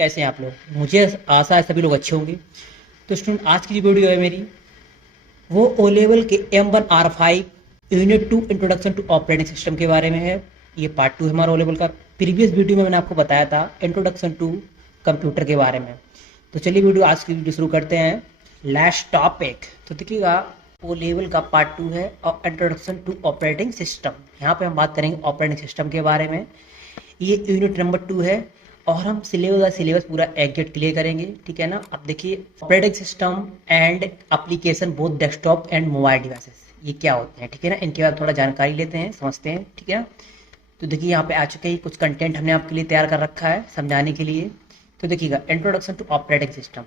कैसे हैं आप लोग। मुझे आशा है सभी लोग अच्छे होंगे। तो स्टूडेंट, आज की जो वीडियो है मेरी, वो ओ लेवल के M1R5 unit 2 introduction to operating system के बारे में है। ये पार्ट 2 है हमारा ओ लेवल का। प्रीवियस वीडियो में मैंने आपको बताया था इंट्रोडक्शन टू कंप्यूटर के बारे में। तो चलिए वीडियो आज की वीडियो शुरू करते हैं। लास्ट टॉपिक तो देखिएगा, ओ लेवल का पार्ट 2 है और इंट्रोडक्शन टू ऑपरेटिंग सिस्टम। यहाँ पे हम बात करेंगे ऑपरेटिंग सिस्टम के बारे में। ये यूनिट नंबर 2 है और हम सिलेबस पूरा एग्जैक्ट क्लियर करेंगे, ठीक है ना। अब देखिए, operating system and application both desktop and mobile devices, ये क्या होते हैं, ठीक है ना। इनके बाद थोड़ा जानकारी लेते हैं, समझते हैं, ठीक है ना। तो देखिए, यहाँ पे आ चुके हैं कुछ कंटेंट हमने आपके लिए तैयार कर रखा है समझाने के लिए। तो देखिएगा, इंट्रोडक्शन टू ऑपरेटिंग सिस्टम।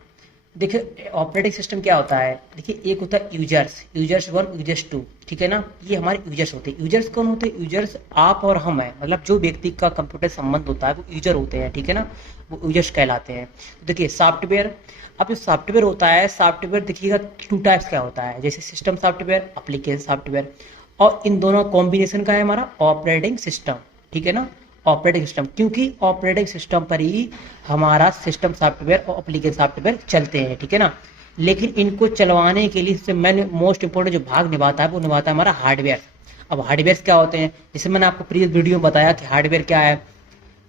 देखिए, ऑपरेटिंग सिस्टम क्या होता है। देखिए, एक होता है यूजर्स 1, यूजर्स 2, ठीक है ना। ये हमारे यूजर्स होते हैं। यूजर्स कौन होते हैं? यूजर्स आप और हम हैं, मतलब जो व्यक्ति का कंप्यूटर संबंध होता है वो यूजर होते हैं, ठीक है ना। वो यूजर्स कहलाते हैं। तो देखिए, सॉफ्टवेयर। अब जो सॉफ्टवेयर होता है, सॉफ्टवेयर देखिएगा 2 टाइप्स का होता है, जैसे सिस्टम सॉफ्टवेयर, एप्लीकेशन सॉफ्टवेयर। और इन दोनों कॉम्बिनेशन का है हमारा ऑपरेटिंग सिस्टम, ठीक है ना। ऑपरेटिंग सिस्टम, क्योंकि ऑपरेटिंग सिस्टम पर ही हमारा सिस्टम सॉफ्टवेयर और एप्लीकेशन सॉफ्टवेयर चलते हैं, ठीक है ना। लेकिन इनको चलवाने के लिए सबसे मैंने मोस्ट इंपॉर्टेंट जो भाग निभाता है वो निभाता है हमारा हार्डवेयर। अब हार्डवेयर क्या होते हैं, जैसे मैंने आपको प्रीवियस वीडियो में बताया कि हार्डवेयर क्या है।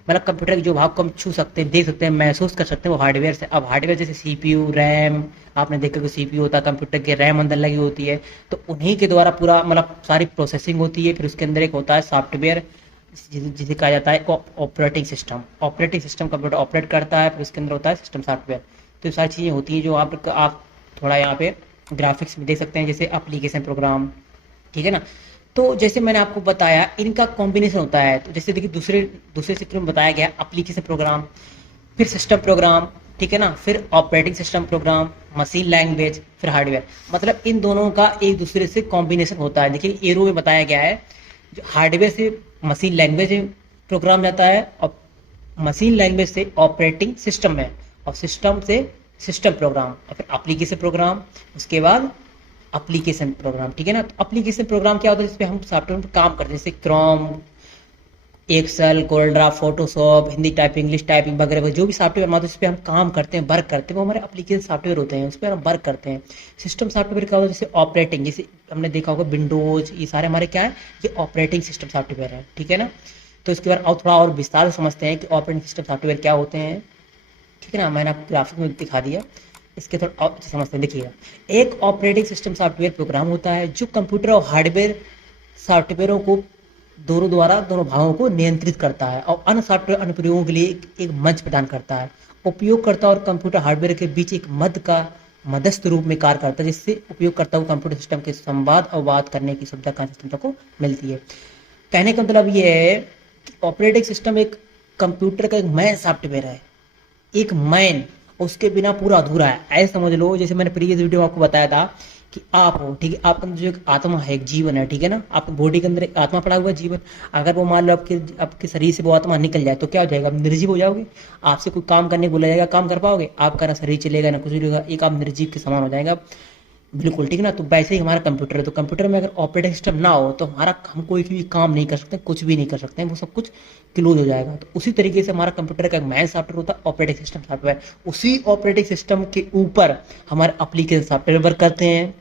मतलब कंप्यूटर के जो भाग को हम छू सकते हैं, देख सकते हैं, महसूस कर सकते हैं, वो हार्डवेयर से। अब हार्डवेयर जैसे सीपीयू, रैम, आपने देखा कि सीपीयू होता है कंप्यूटर के, रैम अंदर लगी होती है, तो उन्हीं के द्वारा पूरा मतलब सारी प्रोसेसिंग होती है। फिर उसके अंदर एक होता है सॉफ्टवेयर, जिसे कहा जाता है operating system. Operating system computer operate करता है, फिर उसके अंदर होता है सिस्टम सॉफ्टवेयर। तो ये सारी चीज़ें होती हैं जो आप थोड़ा यहाँ पे ग्राफिक्स में देख सकते हैं, जैसे एप्लीकेशन प्रोग्राम, ठीक है ना। तो जैसे मैंने आपको बताया, इनका कॉम्बिनेशन होता है। तो जैसे देखिए, दूसरे चित्र में बताया गया एप्लीकेशन प्रोग्राम, फिर सिस्टम प्रोग्राम, ठीक है ना, फिर operating system program, machine language, फिर हार्डवेयर। मतलब इन दोनों का एक दूसरे से कॉम्बिनेशन होता है। देखिए, एरो में बताया गया है, जो हार्डवेयर से मशीन लैंग्वेज प्रोग्राम जाता है, और मशीन लैंग्वेज से ऑपरेटिंग सिस्टम में, और सिस्टम से सिस्टम प्रोग्राम, और फिर एप्लीकेशन प्रोग्राम, उसके बाद एप्लीकेशन प्रोग्राम, ठीक है ना। तो एप्लीकेशन प्रोग्राम क्या होता है, जिसपे हम सॉफ्टवेयर पर काम करते हैं, जैसे Chrome, Excel, CorelDRAW, Photoshop, Hindi typing, English typing वगैरह, जो भी सॉफ्टवेयर हमारे उस पर हम काम करते हैं, वर्क करते हैं, वो हमारे एप्लीकेशन सॉफ्टवेयर होते हैं, उस पर हम वर्क करते हैं। सिस्टम सॉफ्टवेयर क्या होता है, जैसे ऑपरेटिंग, जैसे हमने देखा होगा विंडोज, ये सारे हमारे क्या है, ये ऑपरेटिंग सिस्टम सॉफ्टवेयर है, ठीक है ना। तो इसके बाद और थोड़ा और विस्तार से समझते हैं कि ऑपरेटिंग सिस्टम सॉफ्टवेयर क्या होते हैं, ठीक है ना। मैंने आपको ग्राफिक में दिखा दिया, इसके थोड़ा और समझते हैं। देखिएगा, एक ऑपरेटिंग सिस्टम सॉफ्टवेयर प्रोग्राम होता है जो कंप्यूटर और हार्डवेयर सॉफ्टवेयरों को दोनों भागों को नियंत्रित करता है और अन्य सॉफ्टवेयर अनुप्रयोगों के लिए एक मंच प्रदान करता है। उपयोगकर्ता और कंप्यूटर हार्डवेयर के बीच एक मध्यस्थ रूप में कार्य करता है, जिससे उपयोगकर्ता को कंप्यूटर सिस्टम के संवाद और बात करने की सुविधा सिस्टम को मिलती है। कहने का मतलब ये है कि ऑपरेटिंग सिस्टम एक कंप्यूटर का एक मैन सॉफ्टवेयर है, एक मैन, उसके बिना पूरा अधूरा है। ऐसे समझ लो, जैसे मैंने प्रीवियस वीडियो में आपको बताया था कि आप हो, ठीक है, आपके अंदर जो एक आत्मा है, एक जीवन है, ठीक है ना। आपके बॉडी के अंदर एक आत्मा पड़ा हुआ है, जीवन। अगर वो मान लो आपके शरीर से वो आत्मा निकल जाए तो क्या हो जाएगा, आप निर्जीव हो जाओगे। आपसे कोई काम करने को बोला जाएगा, काम कर पाओगे? आपका ना शरीर चलेगा ना कुछ भी होगा, एक आप निर्जीव के समान हो जाएगा, बिल्कुल, ठीक है ना। तो वैसे ही हमारा कंप्यूटर है। तो कंप्यूटर में अगर ऑपरेटिंग सिस्टम ना हो तो हम कोई भी काम नहीं कर सकते, कुछ भी नहीं कर सकते हैं, वो सब कुछ क्लोज हो जाएगा। तो उसी तरीके से हमारा कंप्यूटर का एक मैन सॉफ्टवेयर होता है ऑपरेटिंग सिस्टम सॉफ्टवेयर। उसी ऑपरेटिंग सिस्टम के ऊपर हमारे एप्लीकेशन सॉफ्टवेयर वर्क करते हैं।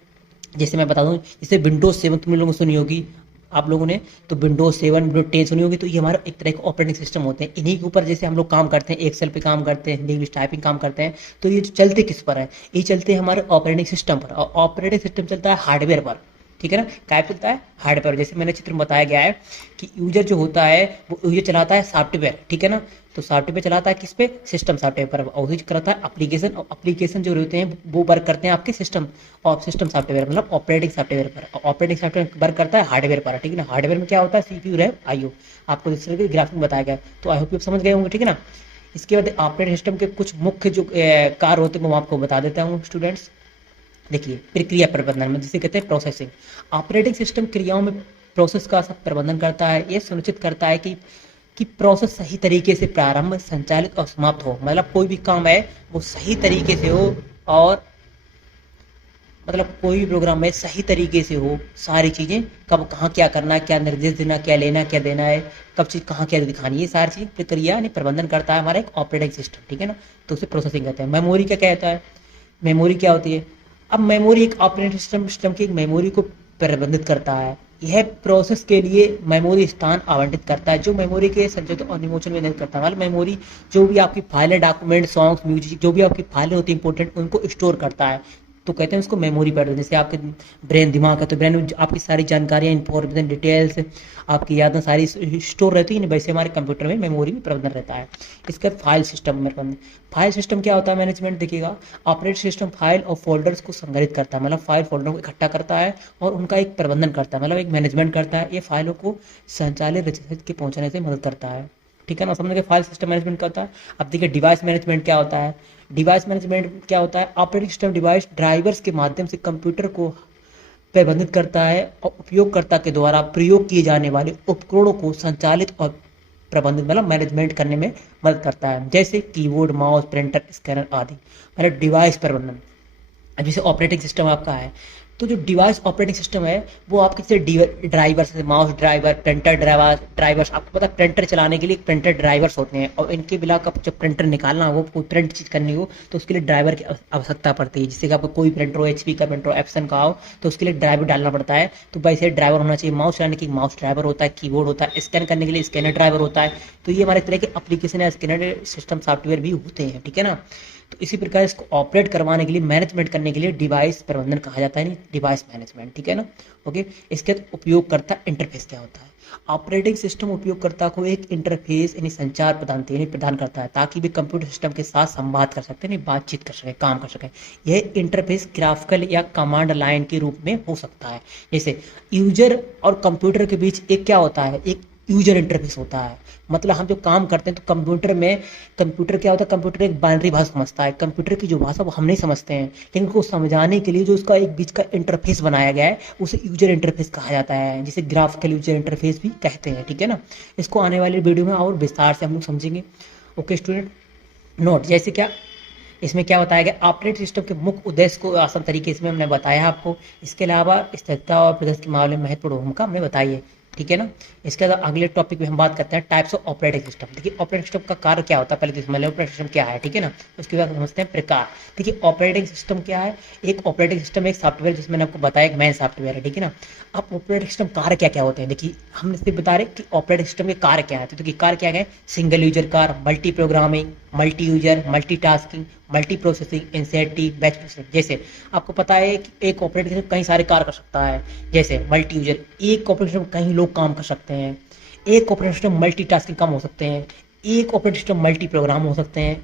जैसे मैं बता दूं, जैसे विंडोज 7 तुम लोगों ने सुनी होगी, आप लोगों ने तो विंडोज 7, विंडोज 10 सुनी होगी। तो ये हमारा एक तरह के ऑपरेटिंग सिस्टम होते हैं। इन्हीं के ऊपर जैसे हम लोग काम करते हैं, एक्सेल पे काम करते हैं, हिंदी इंग्लिश टाइपिंग काम करते हैं, तो ये जो चलते किस पर है, ये चलते हैं हमारे ऑपरेटिंग सिस्टम पर। और ऑपरेटिंग सिस्टम चलता है हार्डवेयर पर, ठीक है ना। क्या चलता है? हार्डवेयर। जैसे मैंने चित्र में बताया गया है कि यूजर जो होता है वो यूजर चलाता है सॉफ्टवेयर, ठीक है ना। तो सॉफ्टवेयर चलाता है किस पे? सिस्टम सॉफ्टवेयर पर। और यूज करता है एप्लीकेशन, और एप्लीकेशन जो होते हैं वो वर्क करते हैं आपके सिस्टम और सिस्टम सॉफ्टवेयर, मतलब ऑपरेटिंग सॉफ्टवेयर पर। ऑपरेटिंग सॉफ्टवेयर वर्क करता है हार्डवेयर पर, ठीक है ना। हार्डवेयर में क्या होता है? CPU, RAM, IO. आपको इस तरह के ग्राफिक में बताया गया, तो आई होप आप समझ गए होंगे, ठीक है ना। इसके बाद ऑपरेटिंग सिस्टम के कुछ मुख्य जो कार्य होते हैं वो आपको बता देता हूँ स्टूडेंट्स। देखिए, प्रक्रिया प्रबंधन में जिसे कहते हैं प्रोसेसिंग। ऑपरेटिंग सिस्टम क्रियाओं में प्रोसेस का सब प्रबंधन करता है। यह सुनिश्चित करता है कि प्रोसेस सही तरीके से प्रारंभ, संचालित और समाप्त हो। मतलब कोई भी काम है वो सही तरीके से हो और मतलब कोई भी प्रोग्राम में सही तरीके से हो, सारी चीज़ें कब कहाँ क्या करना है, क्या निर्देश देना, क्या लेना क्या देना है, कब चीज़ कहाँ क्या दिखानी है, ये सारी चीज़ प्रक्रिया यानी प्रबंधन करता है हमारा एक ऑपरेटिंग सिस्टम, ठीक है ना। तो उसे प्रोसेसिंग कहते हैं। मेमोरी क्या कहता है, मेमोरी क्या होती है। अब मेमोरी एक ऑपरेटिंग सिस्टम की एक मेमोरी को प्रबंधित करता है। यह प्रोसेस के लिए मेमोरी स्थान आवंटित करता है, जो मेमोरी के संचित और निमोचन में मदद करता है। मतलब मेमोरी जो भी आपकी फाइलें, डॉक्यूमेंट, सॉन्ग्स, म्यूजिक, जो भी आपकी फाइलें होती है इंपॉर्टेंट, उनको स्टोर करता है। तो कहते हैं उसको मेमोरी पैड। जैसे आपके ब्रेन, दिमाग है तो ब्रेन में आपकी सारी जानकारियाँ, इंफॉर्मेशन, डिटेल्स, आपकी यादें सारी स्टोर रहती है, वैसे हमारे कंप्यूटर में मेमोरी में प्रबंधन रहता है। इसका फाइल सिस्टम में प्रबंधन। फाइल सिस्टम क्या होता है मैनेजमेंट, देखिएगा। ऑपरेटिंग सिस्टम फाइल और फोल्डर्स को संग्रहित करता है, मतलब फाइल फोल्डरों को इकट्ठा करता है और उनका एक प्रबंधन करता है, मतलब एक मैनेजमेंट करता है। ये फाइलों को संचालित रचित के पहुंचाने से मदद करता है, ठीक है ना। समझ के फाइल सिस्टम मैनेजमेंट क्या होता है। अब देखिए डिवाइस मैनेजमेंट क्या होता है। डिवाइस मैनेजमेंट क्या होता है, ऑपरेटिंग सिस्टम डिवाइस ड्राइवर्स के माध्यम से कंप्यूटर को प्रबंधित करता है और उपयोगकर्ता के द्वारा प्रयोग किए जाने वाले उपकरणों को संचालित और प्रबंधित मतलब मैनेजमेंट करने में मदद करता है, जैसे कीबोर्ड, माउस, प्रिंटर, स्कैनर आदि। मतलब डिवाइस प्रबंधन। अब जैसे ऑपरेटिंग सिस्टम आपका है, तो जो डिवाइस ऑपरेटिंग सिस्टम है वो आपके जैसे ड्राइवर, जैसे माउस ड्राइवर, प्रिंटर ड्राइवर्स। आपको पता है प्रिंटर चलाने के लिए प्रिंटर ड्राइवर्स होते हैं, और इनके बिना का जब प्रिंटर निकालना हो, कोई प्रिंट चीज़ करनी हो, तो उसके लिए ड्राइवर की आवश्यकता पड़ती है। जिससे कि आपको कोई प्रिंटर हो, HP का प्रिंटर हो, एप्सन का हो, तो उसके लिए ड्राइवर डालना पड़ता है। तो वैसे ड्राइवर होना चाहिए। माउस चलाने के लिए माउस ड्राइवर होता है, कीबोर्ड होता है, स्कैन करने के लिए स्कैनर ड्राइवर होता है। तो ये हमारे तरह के एप्लीकेशन या स्कैनर सिस्टम सॉफ्टवेयर भी होते हैं, ठीक है ना। तो इसी प्रकार इसको ऑपरेट करवाने के लिए, मैनेजमेंट करने के लिए डिवाइस प्रबंधन कहा जाता है, नहीं डिवाइस मैनेजमेंट, ठीक है ना। ओके। इसके बाद उपयोगकर्ता इंटरफेस क्या होता है। ऑपरेटिंग सिस्टम उपयोगकर्ता को एक इंटरफेस यानी संचार प्रदान करता है, ताकि वे कंप्यूटर सिस्टम के साथ संवाद कर सकते हैं, बातचीत कर सकें, काम कर सकें। यह इंटरफेस ग्राफिकल या कमांड लाइन के रूप में हो सकता है। जैसे यूजर और कंप्यूटर के बीच एक क्या होता है, एक यूजर इंटरफेस होता है। मतलब हम जो काम करते हैं तो कंप्यूटर क्या होता है, कंप्यूटर एक बाइनरी भाषा समझता है। कंप्यूटर की जो भाषा वो हम नहीं समझते हैं, लेकिन उसको समझाने के लिए जो उसका एक बीच का इंटरफेस बनाया गया है, उसे यूजर इंटरफेस कहा जाता है, जिसे ग्राफिकल यूजर इंटरफेस भी कहते हैं, ठीक है ना। इसको आने वाली वीडियो में और विस्तार से हम लोग समझेंगे। ओके स्टूडेंट, नोट जैसे क्या इसमें क्या बताया गया, ऑपरेटिंग सिस्टम के मुख्य उद्देश्य को आसान तरीके से हमने बताया आपको। इसके अलावा स्थिरता और प्रदर्शन के मामले में महत्वपूर्ण भूमिका हमने बताई है, ठीक है ना। इसके बाद अगले टॉपिक में हम बात करते हैं टाइप्स ऑफ ऑपरेटिंग सिस्टम। देखिए ऑपरेटिंग सिस्टम का कार्य क्या होता है, पहले तो समझ लें ऑपरेटिंग सिस्टम क्या है, ठीक है ना। उसके बाद समझते हैं प्रकार। देखिए ऑपरेटिंग सिस्टम क्या है, एक ऑपरेटिंग सिस्टम एक सॉफ्टवेयर, जिसमें मैंने आपको बताया एक मेन सॉफ्टवेयर है, ठीक है ना। अब ऑपरेटिंग सिस्टम कार्य क्या क्या होते हैं, देखिए हम इससे बता रहे कि ऑपरेटिंग सिस्टम के कार्य क्या है। तो देखिए कार्य क्या है, सिंगल यूजर कार्य, multi programming, multi user, multi tasking, multi processing, incentive, batch processing. जैसे आपको पता है कि एक ऑपरेटिंग सिस्टम कई सारे कार्य कर सकता है। जैसे मल्टी यूजर, एक ऑपरेटिंग सिस्टम कई लोग काम कर सकते हैं। एक ऑपरेटिंग सिस्टम मल्टी टास्किंग काम हो सकते हैं। एक ऑपरेटिंग सिस्टम मल्टी प्रोग्राम हो सकते हैं।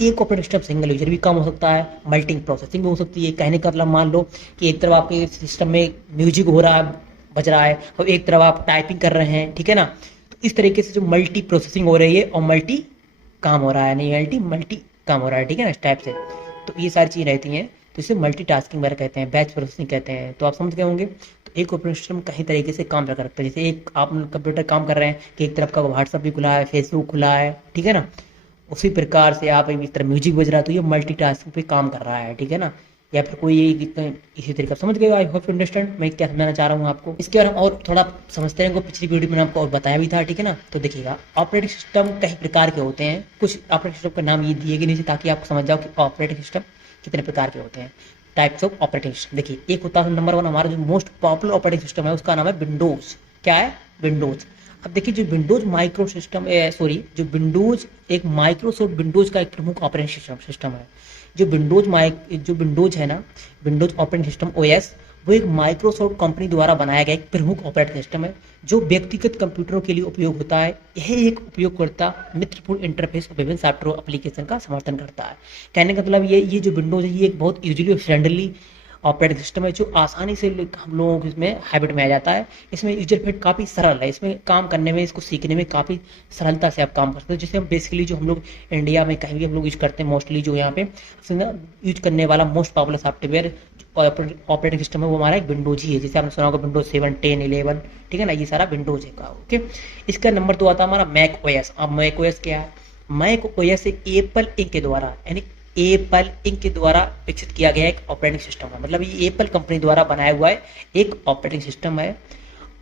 एक ऑपरेटिंग सिस्टम सिंगल यूजर भी काम हो सकता है, मल्टी प्रोसेसिंग भी हो सकती है। कहने का मतलब मान लो कि एक तरफ आपके सिस्टम में म्यूजिक हो रहा है, बज रहा है, और एक तरफ आप टाइपिंग कर रहे हैं, ठीक है ना। तो इस तरीके से जो मल्टी प्रोसेसिंग हो रही है और मल्टी काम हो रहा है, नहीं मल्टी काम हो रहा है, ठीक है ना, इस टाइप से। तो ये सारी चीज़ें रहती हैं, तो इसे मल्टीटास्किंग वगैरह कहते हैं, बैच प्रोसेसिंग कहते हैं। तो आप समझ गए होंगे। तो एक ऑपरेटिंग सिस्टम कई तरीके से काम करता है। जैसे एक आप कंप्यूटर काम कर रहे हैं कि एक तरफ का व्हाट्सअप भी खुला है, फेसबुक खुला है, ठीक है ना। उसी प्रकार से आप एक तरफ म्यूजिक बज रहा है, तो ये मल्टीटास्किंग पे काम कर रहा है, ठीक है ना। या फिर कोई इसी तरीके समझ गए। आई होप यू अंडरस्टैंड मैं क्या समझाना चाह रहा हूँ आपको। इसके बारे में और थोड़ा समझते हैं, पिछली वीडियो में आपको और बताया भी था, ठीक है ना। तो देखिएगा ऑपरेटिंग सिस्टम कई प्रकार के होते हैं। कुछ ऑपरेटिंग सिस्टम का नाम ये दिए गए नीचे, ताकि आपको समझ जाओ कि ऑपरेटिंग सिस्टम कितने प्रकार के होते हैं। टाइप्स ऑफ ऑपरेटिंग सिस्टम देखिए, एक होता है नंबर 1 हमारा जो मोस्ट पॉपुलर ऑपरेटिंग सिस्टम है, उसका नाम है विंडोज। क्या है, विंडोज। अब देखिए जो विंडोज माइक्रो सिस्टम जो विंडोज एक माइक्रोसॉफ्ट विंडोज का एक प्रमुख ऑपरेटिंग सिस्टम है। जो विंडोज है ना, विंडोज ऑपरेटिंग सिस्टम OS, वो एक माइक्रोसॉफ्ट कंपनी द्वारा बनाया गया एक प्रमुख ऑपरेटिंग सिस्टम है, जो व्यक्तिगत कंप्यूटरों के लिए उपयोग होता है। यह एक उपयोगकर्ता मित्रपूर्ण इंटरफेस और विभिन्न सॉफ्टवेयर एप्लीकेशन का समर्थन करता है। कहने का मतलब ये जो विंडोज है, ये एक बहुत यूजली फ्रेंडली ऑपरेटिंग सिस्टम है, जो आसानी से हम लोगों को इसमें हैबिट में आ जाता है। इसमें यूजर फेड काफ़ी सरल है, इसमें काम करने में, इसको सीखने में काफ़ी सरलता से आप काम कर सकते हो। जैसे हम बेसिकली जो हम लोग इंडिया में कहीं भी हम लोग यूज करते हैं, मोस्टली जो यहाँ पे यूज करने वाला most popular software operating system है, वो हमारा एक विंडोज ही है। जैसे आपने सुना होगा विंडोज 7, 10, 11, ठीक है ना, ये सारा विंडोज है का। ओके। इसका नंबर 2 आता है हमारा मैक OS। अब मैक OS क्या है, मैक OS एक एप्पल इंक के द्वारा, यानी एप्पल इंक के द्वारा विकसित किया गया एक ऑपरेटिंग सिस्टम है। मतलब ये एप्पल कंपनी द्वारा बनाया हुआ है एक ऑपरेटिंग सिस्टम है।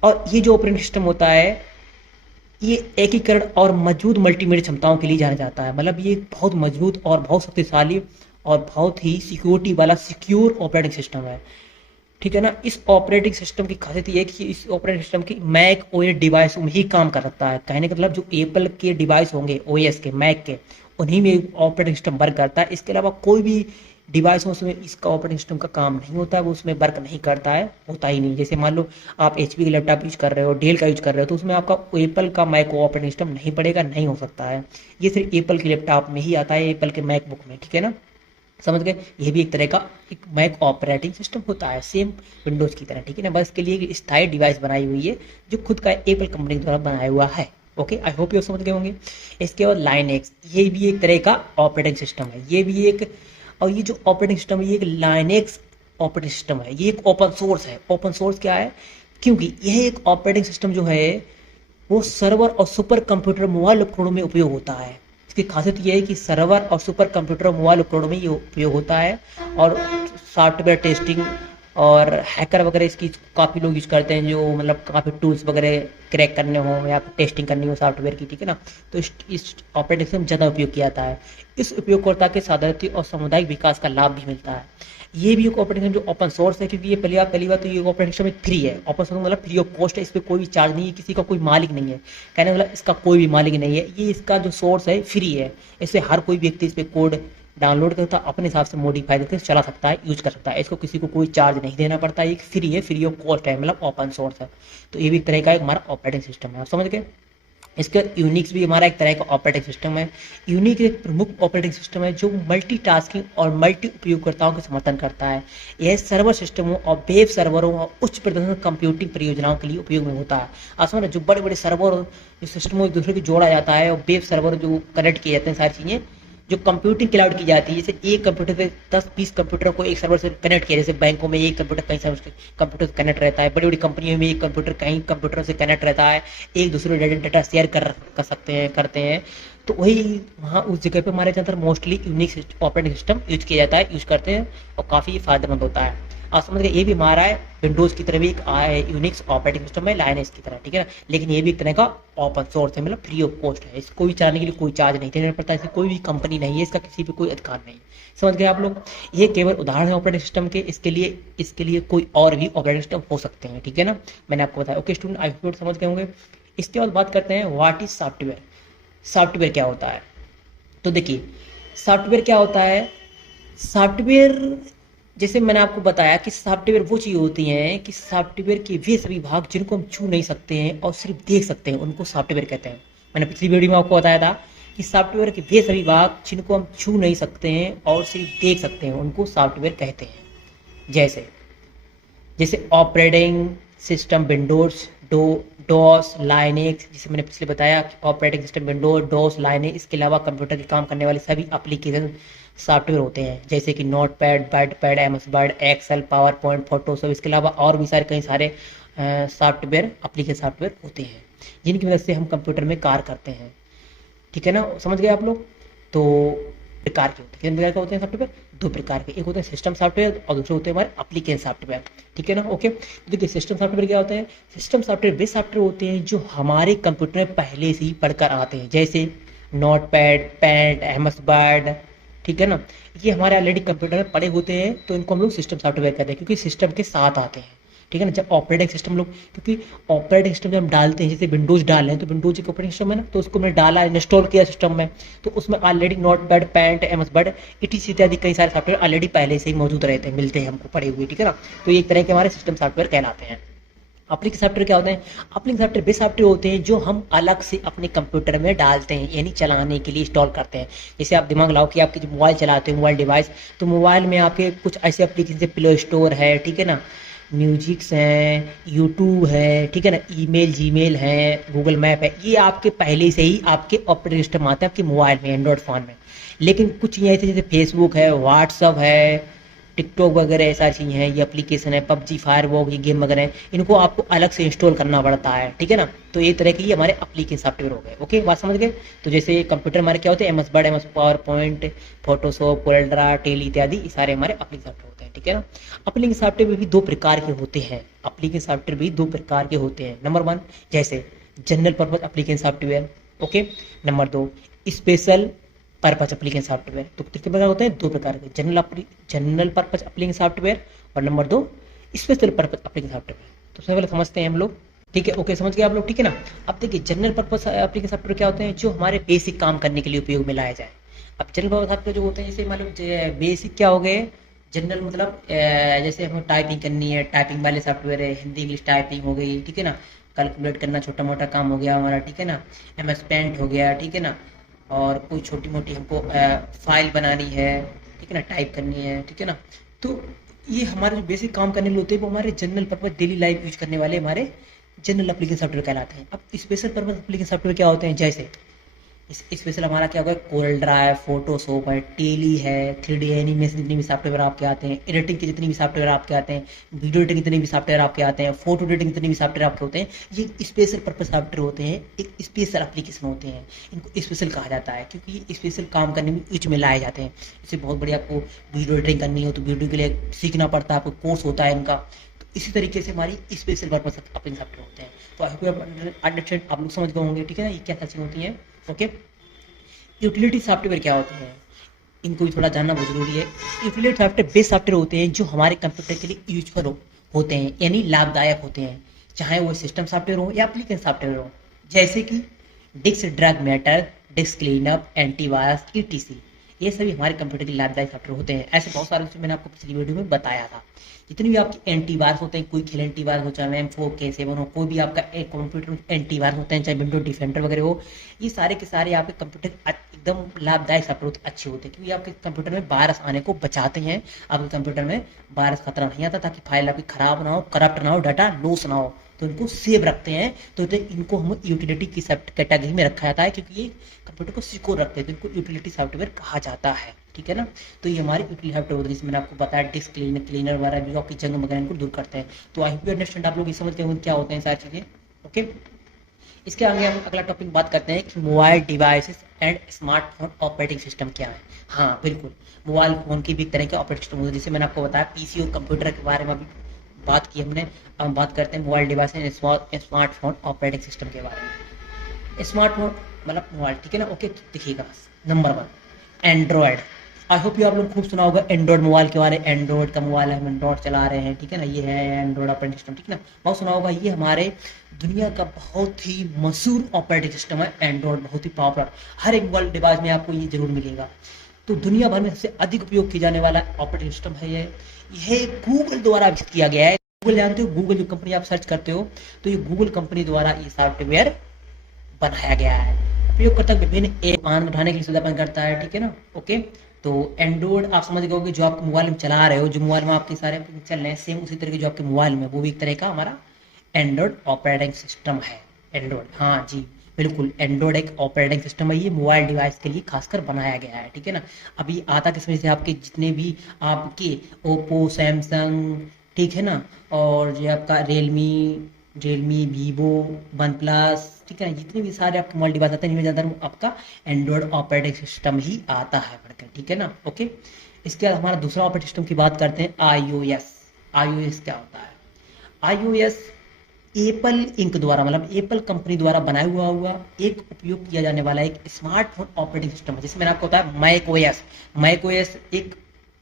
और ये जो ऑपरेटिंग सिस्टम होता है ये एकीकरण और मजबूत मल्टीमीडिया क्षमताओं के लिए जाना जाता है। मतलब ये बहुत मजबूत और बहुत शक्तिशाली और बहुत ही सिक्योरिटी वाला सिक्योर ऑपरेटिंग सिस्टम है, ठीक है ना। इस ऑपरेटिंग सिस्टम की खासियत ये है कि इस ऑपरेटिंग सिस्टम की मैक ओएस डिवाइस में ही काम कर सकता है। कहने का मतलब जो एप्पल के डिवाइस होंगे ओएस के मैक के, उन्हीं में ऑपरेटिंग सिस्टम वर्क करता है। इसके अलावा कोई भी डिवाइस उसमें इसका ऑपरेटिंग सिस्टम का काम नहीं होता है, वो उसमें वर्क नहीं करता है, होता ही नहीं। जैसे मान लो आप एचपी का लैपटॉप यूज कर रहे हो, डेल का यूज कर रहे हो, तो उसमें आपका एप्पल का मैक ऑपरेटिंग सिस्टम नहीं पड़ेगा, नहीं हो सकता है। ये सिर्फ एप्पल के लैपटॉप में ही आता है, एप्पल के मैकबुक में, ठीक है ना, समझ गए। ये भी एक तरह का एक मैक ऑपरेटिंग सिस्टम होता है, सेम विंडोज की तरह, ठीक है ना। बस इसके लिए एक स्थायी डिवाइस बनाई हुई है जो खुद का एप्पल कंपनी द्वारा बनाया हुआ है। ओके, आई होप ये समझ गए होंगे। इसके बाद लाइनेक्स, ये भी एक तरह का ऑपरेटिंग सिस्टम है, ये भी एक, और ये जो ऑपरेटिंग सिस्टम है ये एक लाइनेक्स ऑपरेटिंग सिस्टम है, ये एक ओपन सोर्स है। ओपन सोर्स क्या है, क्योंकि यह एक ऑपरेटिंग सिस्टम जो है वो सर्वर और सुपर कंप्यूटर मोबाइल उपकरणों में उपयोग होता है। इसकी खासियत यह है कि सर्वर और सुपर कंप्यूटर मोबाइल उपकरणों में ये उपयोग होता है, और सॉफ्टवेयर टेस्टिंग और हैकर वगैरह इसकी काफ़ी लोग यूज करते हैं, जो मतलब काफ़ी टूल्स वगैरह क्रैक करने हो या टेस्टिंग करनी हो सॉफ्टवेयर की, ठीक है ना। तो इस ऑपरेटिंग सिस्टम ज़्यादा उपयोग किया जाता है। इस उपयोगकर्ता के साधारण और सामुदायिक विकास का लाभ भी मिलता है। ये भी एक ऑपरेटिंग सिस्टम जो ओपन सोर्स है, क्योंकि ये पहली बात तो ये ऑपरेटिंग सिस्टम फ्री है। ओपन सोर्स मतलब फ्री ऑफ कॉस्ट है, इस पर कोई भी चार्ज नहीं है, किसी का कोई मालिक नहीं है, कहने मतलब इसका कोई भी मालिक नहीं है। ये इसका जो सोर्स है फ्री है, इससे हर कोई व्यक्ति इस पर कोड डाउनलोड करता है, अपने हिसाब से मॉडिफाई करके चला सकता है, यूज कर सकता है। इसको किसी को कोई चार्ज नहीं देना पड़ता है, ये फ्री है, फ्री ऑफ कॉस्ट है, मतलब ओपन सोर्स है। तो ये भी एक तरह का एक हमारा ऑपरेटिंग सिस्टम है, आप समझ गए। इसके बाद यूनिक्स भी हमारा एक तरह का ऑपरेटिंग सिस्टम है। यूनिक एक प्रमुख ऑपरेटिंग सिस्टम है जो मल्टीटास्किंग और मल्टी उपयोगकर्ताओं का समर्थन करता है। यह सर्वर सिस्टमों और वेब सर्वरों और उच्च प्रदर्शन कंप्यूटिंग परियोजनाओं के लिए उपयोग में होता है। आसमान जो बड़े बड़े सर्वर जो सिस्टमों एक दूसरे को जोड़ा जाता है, और वेब सर्वर जो कनेक्ट किए जाते हैं, सारी चीज़ें जो कंप्यूटिंग क्लाउड की जाती है, जैसे एक कंप्यूटर से 10-20 कंप्यूटर को एक सर्वर से कनेक्ट किया, जैसे बैंकों में एक कंप्यूटर कहीं कंप्यूटर से कनेक्ट रहता है, बड़ी बड़ी कंपनियों में एक कंप्यूटर कहीं कंप्यूटर से कनेक्ट रहता है, एक दूसरे डाटा शेयर कर सकते हैं, करते हैं। तो वही वहाँ उस जगह पे हमारे अंदर mostly unique operating system use किया जाता है, यूज करते हैं, और काफ़ी फायदेमंद होता है। आप समझ गए, ये भी हमारा है विंडोज़ की तरह भी एक यूनिक्स ऑपरेटिंग सिस्टम है, लाइनक्स की तरह, ठीक है ना। लेकिन ये भी एक तरह का ओपन सोर्स है, मतलब फ्री ऑफ कॉस्ट है, इसको भी चलाने के लिए कोई चार्ज नहीं देना पड़ता, इसकी कोई भी कंपनी नहीं है, इसका किसी पे कोई अधिकार नहीं। समझ गए आप लोग, ये केवल उदाहरण है ऑपरेटिंग सिस्टम के, इसके लिए कोई और भी ऑपरेटिंग सिस्टम हो सकते हैं, ठीक है ना, मैंने आपको बताया। ओके स्टूडेंट, आई होप समझ गए होंगे। इसके बाद बात करते हैं व्हाट इज सॉफ्टवेयर। सॉफ्टवेयर क्या होता है, तो देखिए सॉफ्टवेयर क्या होता है। सॉफ्टवेयर, जैसे मैंने आपको बताया कि सॉफ्टवेयर वो चीज़ होती हैं कि सॉफ्टवेयर के वे सभी भाग जिनको हम छू नहीं सकते हैं और सिर्फ देख सकते हैं, उनको सॉफ्टवेयर कहते हैं। मैंने पिछली वीडियो में आपको बताया था कि सॉफ्टवेयर के वे सभी भाग जिनको हम छू नहीं सकते हैं और सिर्फ देख सकते हैं, उनको सॉफ्टवेयर कहते हैं। जैसे जैसे operating system Windows, DOS, Linux, जिसे मैंने पिछले बताया कि operating system Windows, DOS, Linux, इसके अलावा कंप्यूटर के काम करने वाले सभी एप्लीकेशन सॉफ्टवेयर होते हैं, जैसे कि नोट पैड, बैड पैड, MS Word, Excel, PowerPoint, Photoshop. इसके अलावा और भी सारे कई सारे सॉफ्टवेयर एप्लीकेशन सॉफ्टवेयर होते हैं जिनकी मदद से हम कंप्यूटर में कार्य करते हैं, ठीक है ना, समझ गए आप लोग। तो प्रकार के होते हैं, कितने प्रकार के होते हैं सॉफ्टवेयर, दो प्रकार के, एक होते हैं सिस्टम सॉफ्टवेयर और दूसरे होते हैं हमारे एप्लीकेशन सॉफ्टवेयर, ठीक है ना। ओके, देखिए सिस्टम सॉफ्टवेयर क्या होते हैं। सिस्टम सॉफ्टवेयर वे सॉफ्टवेयर होते हैं जो हमारे कंप्यूटर में पहले से ही पढ़कर आते हैं, जैसे note pad, pad, MS word, ठीक है ना, ये हमारे ऑलरेडी कंप्यूटर में पड़े होते हैं, तो इनको हम लोग सिस्टम सॉफ्टवेयर कहते हैं, क्योंकि सिस्टम के साथ आते हैं, ठीक है ना। जब ऑपरेटिंग सिस्टम लोग, क्योंकि ऑपरेटिंग सिस्टम जब हम डालते हैं, जैसे विंडोज डाल रहे हैं, तो विंडोज एक ऑपरेटिंग सिस्टम है ना, तो उसको मैंने डाला, इंस्टॉल किया सिस्टम में, तो उसमें already note pad, pad, MS word, etc. इत्यादि कई सारे सॉफ्टवेयर ऑलरेडी पहले से ही मौजूद रहते हैं, मिलते हैं हमको पड़े हुए, ठीक है ना। तो ये एक तरह के हमारे सिस्टम सॉफ्टवेयर कहलाते हैं। एप्लीकेशन सॉफ्टवेयर क्या होते हैं। एप्लीकेशन सॉफ्टवेयर वे सॉफ्टवेयर होते हैं जो हम अलग से अपने कंप्यूटर में डालते हैं, यानी चलाने के लिए इंस्टॉल करते हैं। जैसे आप दिमाग लाओ कि आपके जो मोबाइल चलाते हैं, मोबाइल डिवाइस, तो मोबाइल में आपके कुछ ऐसे एप्लीकेशन जैसे प्ले स्टोर है, ठीक है ना, म्यूजिक्स हैं, यूट्यूब है, ठीक है ना, ईमेल, जीमेल है, गूगल मैप है, ये आपके पहले से ही आपके ऑपरेटिंग सिस्टम आते हैं आपके मोबाइल में, एंड्रॉयड फ़ोन में। लेकिन कुछ चीज़ें ऐसे जैसे फेसबुक है, व्हाट्सअप है, टिकटॉक वगैरह ऐसा चीज़ है, ये एप्लीकेशन है, पबजी फायरवॉक ये गेम वगैरह है, इनको आपको अलग से इंस्टॉल करना पड़ता है, ठीक है ना। तो ये तरह की ये हमारे एप्लीकेशन सॉफ्टवेयर हो गए। ओके, बात समझ गए। तो जैसे कंप्यूटर हमारे क्या होते हैं, M S Word, M S PowerPoint, Photoshop, CorelDRAW, Tally इत्यादि, ये सारे हमारे एप्लीकेशन सॉफ्टवेयर होते हैं, ठीक है ना। एप्लीकेशन सॉफ्टवेयर में भी दो प्रकार के होते हैं, एप्लीकेशन सॉफ्टवेयर भी दो प्रकार के होते हैं। नंबर वन, जैसे general purpose application software. Okay, number दो, स्पेशल पर्पज एप्लीकेशन सॉफ्टवेयर। तो कितने प्रकार होते हैं, दो प्रकार के, जनरल पर्पज एप्लीकेशन सॉफ्टवेयर और नंबर दो स्पेशल पर्पज एप्लीकेशन सॉफ्टवेयर। तो सबसे पहले समझते हैं हम लोग, ठीक है। ओके, समझ गए आप लोग, ठीक है ना। अब देखिए जनरल पर्पज एप्लीकेशन सॉफ्टवेयर क्या होते हैं, जो हमारे बेसिक काम करने के लिए उपयोग में लाए जाए। अब जनरल पर्पज सॉफ्टवेयर जो होते हैं, जैसे मान लो बेसिक क्या हो गए, जनरल मतलब जैसे हमें टाइपिंग करनी है, टाइपिंग वाले सॉफ्टवेयर है, हिंदी इंग्लिश टाइपिंग हो गई, ठीक है ना। कैलकुलेट करना छोटा मोटा काम हो गया हमारा, ठीक है ना। एम एस पेंट हो गया, ठीक है ना। और कोई छोटी मोटी हमको फाइल बनानी है, ठीक है ना, टाइप करनी है, ठीक है ना। तो ये हमारे जो बेसिक काम करने होते हैं वो हमारे general purpose daily life use करने वाले हमारे जनरल एप्लीकेशन सॉफ्टवेयर कहलाते हैं। अब स्पेशल पर्पज एप्लीकेशन सॉफ्टवेयर क्या होते हैं, जैसे स्पेशल हमारा क्या होगा, कोरल ड्राइव, फोटोशॉप है, टेली है, 3D एनिमेशन जितने भी सॉफ्टवेयर आपके आते हैं, एडिटिंग के जितने भी सॉफ्टवेयर आपके आते हैं, वीडियो एडिटिंग जितने भी सॉफ्टवेयर आपके आते हैं, फोटो एडिटिंग जितने भी सॉफ्टवेयर आपके होते हैं, ये स्पेशल पर्पज सॉफ्टवेयर होते हैं, एक स्पेशल एप्लीकेशन होते हैं। इनको स्पेशल कहा जाता है क्योंकि ये स्पेशल काम करने में यूज में लाए जाते हैं। जैसे बहुत बड़ी आपको वीडियो एडिटिंग करनी हो तो वीडियो के लिए सीखना पड़ता है, आपको कोर्स होता है इनका। तो इसी तरीके से हमारी स्पेशल पर्पज एप्लीकेशन सॉफ्टवेयर होते हैं। तो आई होप अंडरस्टैंड आप लोग समझ गए होंगे, ठीक है ना, ये क्या चीज़ होती है। ओके, यूटिलिटी सॉफ्टवेयर क्या होते हैं, इनको भी थोड़ा जानना बहुत जरूरी है। यूटिलिटी सॉफ्टवेयर बेस सॉफ्टवेयर होते हैं जो हमारे कंप्यूटर के लिए यूजफुल होते हैं, यानी लाभदायक होते हैं, चाहे वो सिस्टम सॉफ्टवेयर हो या एप्लीकेशन सॉफ्टवेयर हो। जैसे कि डिस्क ड्रैग मैटर, डिस्क क्लीनअप, एंटीवायरस, ईटीसी, ये सभी हमारे कंप्यूटर के लाभदायक सॉफ्टवेयर होते हैं। ऐसे बहुत सारे मैंने आपको पिछली वीडियो में बताया था। जितने भी आपके एंटीवायरस होते हैं, कोई खेल एंटीवायरस हो, चाहे M4 K7 हो, कोई भी आपका एक कंप्यूटर एंटीवायरस होते हैं, चाहे विंडो डिफेंडर वगैरह हो, ये सारे के सारे आपके कंप्यूटर एकदम लाभदायक सॉफ्टवेयर अच्छे होते हैं क्योंकि आपके कंप्यूटर में वायरस आने को बचाते हैं। आपके कंप्यूटर में वायरस खतरा नहीं आता ताकि फाइल आपकी खराब ना हो, करप्ट ना हो, डाटा लॉस ना हो, तो इनको सेव रखते हैं। तो इनको हम यूटिलिटी की कैटेगरी में रखा जाता है क्योंकि ये कंप्यूटर को सिक्योर रखते हैं, तो इनको यूटिलिटी सॉफ्टवेयर कहा जाता है, ठीक है ना। तो ये हमारी यूटिलिटी सॉफ्टवेयर होती है, जिसमें मैंने आपको बताया डिस्क क्लीनर वगैरह भी आपकी जंग वगैरह इनको दूर करते हैं। तो आई होप यू अंडरस्टैंड, आप लोग ये समझ गए क्या होते हैं सारी चीज़ें। ओके, इसके आगे हम अगला टॉपिक बात करते हैं कि mobile devices and smartphone operating system क्या है। हाँ बिल्कुल, मोबाइल फोन की भी एक तरह के ऑपरेटिंग सिस्टम होते हैं, जैसे मैंने आपको बताया पीसी और कंप्यूटर के बारे में अभी बात की हमने। अब हम बात करते हैं mobile device and smartphone operating system के बारे में। स्मार्टफोन मतलब मोबाइल, ठीक है ना। ओके, तो देखिएगा number one Android. I hope ये आप लोग खूब सुना होगा एंड्रॉयड मोबाइल के बारे में। एंड्रॉयड का मोबाइल है, हम एंड्रॉयड चला रहे हैं, ठीक है ना, ये है एंड्रॉयड ऑपरेटिंग सिस्टम, ठीक है ना, बहुत सुना होगा। ये हमारे दुनिया का बहुत ही मशहूर ऑपरेटिंग सिस्टम है एंड्रॉयड, बहुत ही पॉपुलर, हर एक मोबाइल डिवाइस में आपको ये जरूर मिलेगा। तो दुनिया भर में सबसे अधिक उपयोग किया जाने वाला ऑपरेटिंग सिस्टम है ये गूगल द्वारा विकसित किया गया है। गूगल जानते हो, गूगल जो कंपनी आप सर्च करते हो, तो ये गूगल कंपनी द्वारा ये सॉफ्टवेयर बनाया गया है। उपयोगकर्ता विभिन्न ऐप आनंद उठाने के लिए सुविधा प्रदान करता है, ठीक है ना। ओके, तो एंड्रॉयड आप समझ गए होंगे, जो आप मोबाइल में चला रहे हो, जो मोबाइल में आपके सारे चल रहे हैं, सेम उसी तरह के जो आपके मोबाइल में, वो भी एक तरह का हमारा एंड्रॉयड ऑपरेटिंग सिस्टम है। एंड्रॉयड, हाँ जी बिल्कुल, एंड्रॉयड एक ऑपरेटिंग सिस्टम है, ये मोबाइल डिवाइस के लिए खासकर बनाया गया है, ठीक है ना। अभी आता किस वजह से, आपके जितने भी आपके ओप्पो, सैमसंग, ठीक है ना, और जो आपका रियलमी, वीवो, वन प्लस, ठीक है ना, जितने भी सारे आपके मोबाइल डिवाइस आते हैं, इनमें ज़्यादा आपका एंड्रॉयड ऑपरेटिंग सिस्टम ही आता है बढ़कर, ठीक है ना। ओके, इसके बाद हमारा दूसरा ऑपरेटिंग सिस्टम की बात करते हैं, iOS। iOS क्या होता है, iOS एप्पल इंक द्वारा, मतलब एप्पल कंपनी द्वारा बनाया हुआ एक उपयोग किया जाने वाला एक स्मार्टफोन ऑपरेटिंग सिस्टम है, जिसमें मैंने आपको बताया मैक ओएस एक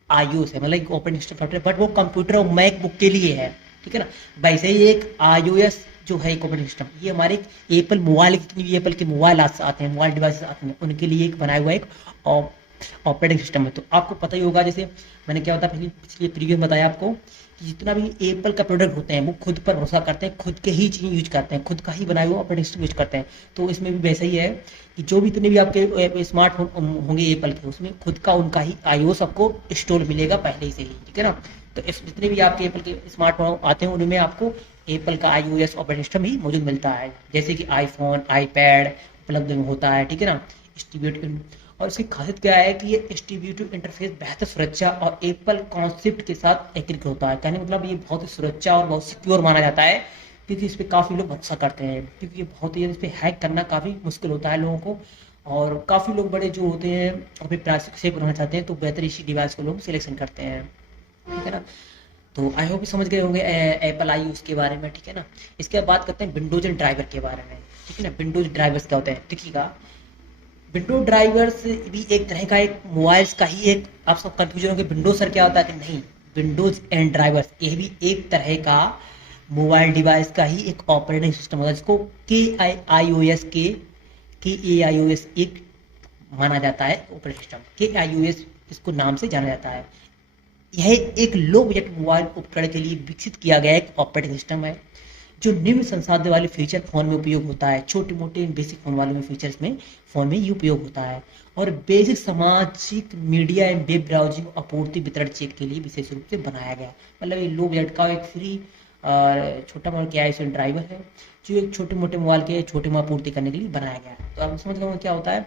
iOS है, मतलब एक ऑपरेटिंग सिस्टम सॉफ्टवेयर, बट वो कंप्यूटर और मैकबुक के लिए है, ठीक है ना। वैसे ही एक iOS जो है एक ऑपरेटिंग सिस्टम, ये हमारे एप्पल मोबाइल, जितनी भी एप्पल के मोबाइल आते हैं, मोबाइल डिवाइसेस आते हैं, उनके लिए एक बनाया हुआ एक ऑपरेटिंग सिस्टम है। तो आपको पता ही होगा, जैसे मैंने क्या होता है पिछले प्रीवियस बताया आपको कि जितना भी एप्पल का प्रोडक्ट होते हैं वो खुद पर भरोसा करते हैं, खुद के ही चीज़ यूज करते हैं, खुद का ही बनाया हुआ ऑपरेटिंग सिस्टम यूज करते हैं। तो इसमें भी वैसा ही है कि जो भी इतने भी आपके स्मार्टफोन होंगे एप्पल के, उसमें खुद का उनका ही iOS आपको इंस्टॉल मिलेगा पहले से ही, ठीक है ना। तो जितने भी आपके एप्पल के स्मार्टफोन आते हैं उनमें आपको एप्पल का iOS ऑपरेटिंग सिस्टम ही मौजूद मिलता है, जैसे कि आईफोन, आईपैड उपलब्ध होता है, ठीक है ना। डिस्ट्रीब्यूट और इसकी खासियत क्या है कि ये डिस्ट्रीब्यूटिव इंटरफेस बेहतर सुरक्षा और एप्पल कॉन्सेप्ट के साथ एग्री होता है। कहने मतलब ये बहुत ही सुरक्षा और बहुत सिक्योर माना जाता है, क्योंकि इस पर काफ़ी लोग भरोसा करते हैं, क्योंकि ये बहुत ही इस पर हैक करना काफ़ी मुश्किल होता है लोगों को। और काफ़ी लोग बड़े जो होते हैं अपने प्राइवेसी को सेव करना चाहते हैं, तो बेहतर इसी डिवाइस को लोग सिलेक्शन करते हैं, ठीक है ना। तो आई होप समझ गए होंगे एप्पल आई उसके बारे में, ठीक है ना। इसके बाद बात करते हैं विंडोज एंड ड्राइवर के बारे में, ठीक है ना। विंडोज ड्राइवर्स क्या होते हैं देखिएगा। विंडोज ड्राइवर्स भी एक तरह का एक मोबाइल्स का ही एक, आप सब कंफ्यूजन होंगे विंडोज सर क्या होता है, कि नहीं, विंडोज एंड ड्राइवर्स ये भी एक तरह का मोबाइल डिवाइस का ही एक ऑपरेटिंग सिस्टम होता है, जिसको के आई ओ एस एक माना जाता है ऑपरेटिंग सिस्टम। के इसको नाम से जाना जाता है। यह एक लो बजट मोबाइल उपकरण के लिए विकसित किया गया एक ऑपरेटिंग सिस्टम है, जो निम्न संसाधन वाले फीचर फोन में उपयोग होता है। छोटे मोटे बेसिक फोन वाले में फीचर्स में फोन में ये उपयोग होता है, और बेसिक सामाजिक मीडिया एंड वेब ब्राउजिंग आपूर्ति वितरण चेक के लिए विशेष रूप से बनाया गया। मतलब ये लो बजट का एक फ्री और छोटा मोबाइल के ड्राइवर है, जो एक छोटे मोटे मोबाइल के छोटे मोबाइल आपूर्ति करने के लिए बनाया गया है। तो आप समझ गए क्या होता है।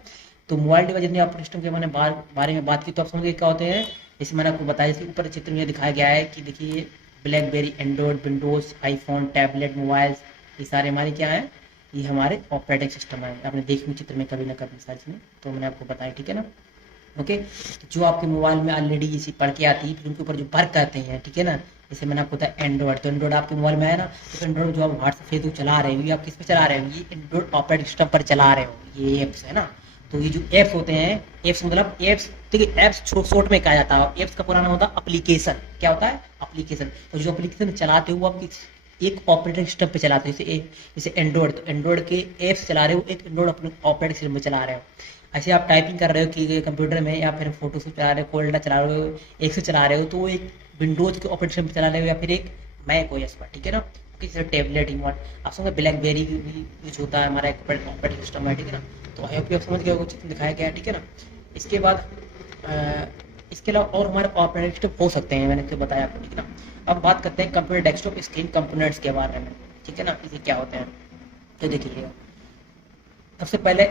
तो मोबाइल डिवाइस जितने ऑपरेटिंग सिस्टम के मैंने बारे में बात की, तो आप समझ गए क्या होते हैं। जैसे मैंने आपको बताया, जैसे ऊपर चित्र में दिखाया गया है कि देखिए blackberry, Android, Windows, iPhone, tablet, mobiles, ये सारे हमारे क्या हैं, ये हमारे ऑपरेटिंग सिस्टम है। आपने देखी चित्र में कभी ना कभी सारी चीज़ें, तो मैंने आपको बताया, ठीक है ना। ओके, जो आपके मोबाइल में ऑलरेडी इसी पढ़ के आती है, फिर उनके ऊपर जो वर्क करते हैं, ठीक है ना। जैसे मैंने आपको बताया एंड्रॉयड, तो एंड्रॉयड आपके मोबाइल में है ना, तो एंड्रॉयड जो आप व्हाट्सएप फेसबुक चला रहे हो, ये आप किस पे चला रहे हो, ये एंड्रॉयड ऑपरेटिंग सिस्टम पर चला रहे हो, ये एप्स है ना। तो ये जो एप्स होते हैं, एप्स मतलब एप्स, देखिए एप्स शॉर्ट में कहा जाता है, एप्स का पुराना होता है एप्लीकेशन। क्या होता है एप्लीकेशन। तो जो एप्लीकेशन चलाते हो वो आप एक ऑपरेटिंग सिस्टम पे चलाते हो, जैसे एंड्रॉयड, तो एंड्रॉयड के एप्स चला रहे हो, एक एंड्रॉयड ऑपरेटिंग सिस्टम पे चला रहे हो। ऐसे आप टाइपिंग कर रहे हो कि कंप्यूटर में, या फिर फोटोशॉप चला रहे हो, कोल्डा चला रहे हो, एक से चला रहे हो, तो वो एक विंडोज के ऑपरेटिंग सिस्टम पे चला रहे हो, या फिर एक मैक ओएस पर, ठीक है ना। जैसे टैबलेट, रिमोट, आप समझ ब्लैकबेरी भी यूज होता है, हमारा एक ऑपरेटिंग सिस्टम है, ठीक है ना। तो आई होप आप समझ गए होगा, चित्र दिखाया गया है, ठीक है ना। इसके बाद इसके अलावा और हमारे ऑपरेटिंग सिस्टम हो सकते हैं, मैंने बताया आपको, ठीक है ना। अब बात करते हैं कंप्यूटर डेस्कटॉप स्क्रीन कंपोनेंट्स के बारे में, ठीक है ना। इसे क्या होते हैं, तो देखिए सबसे पहले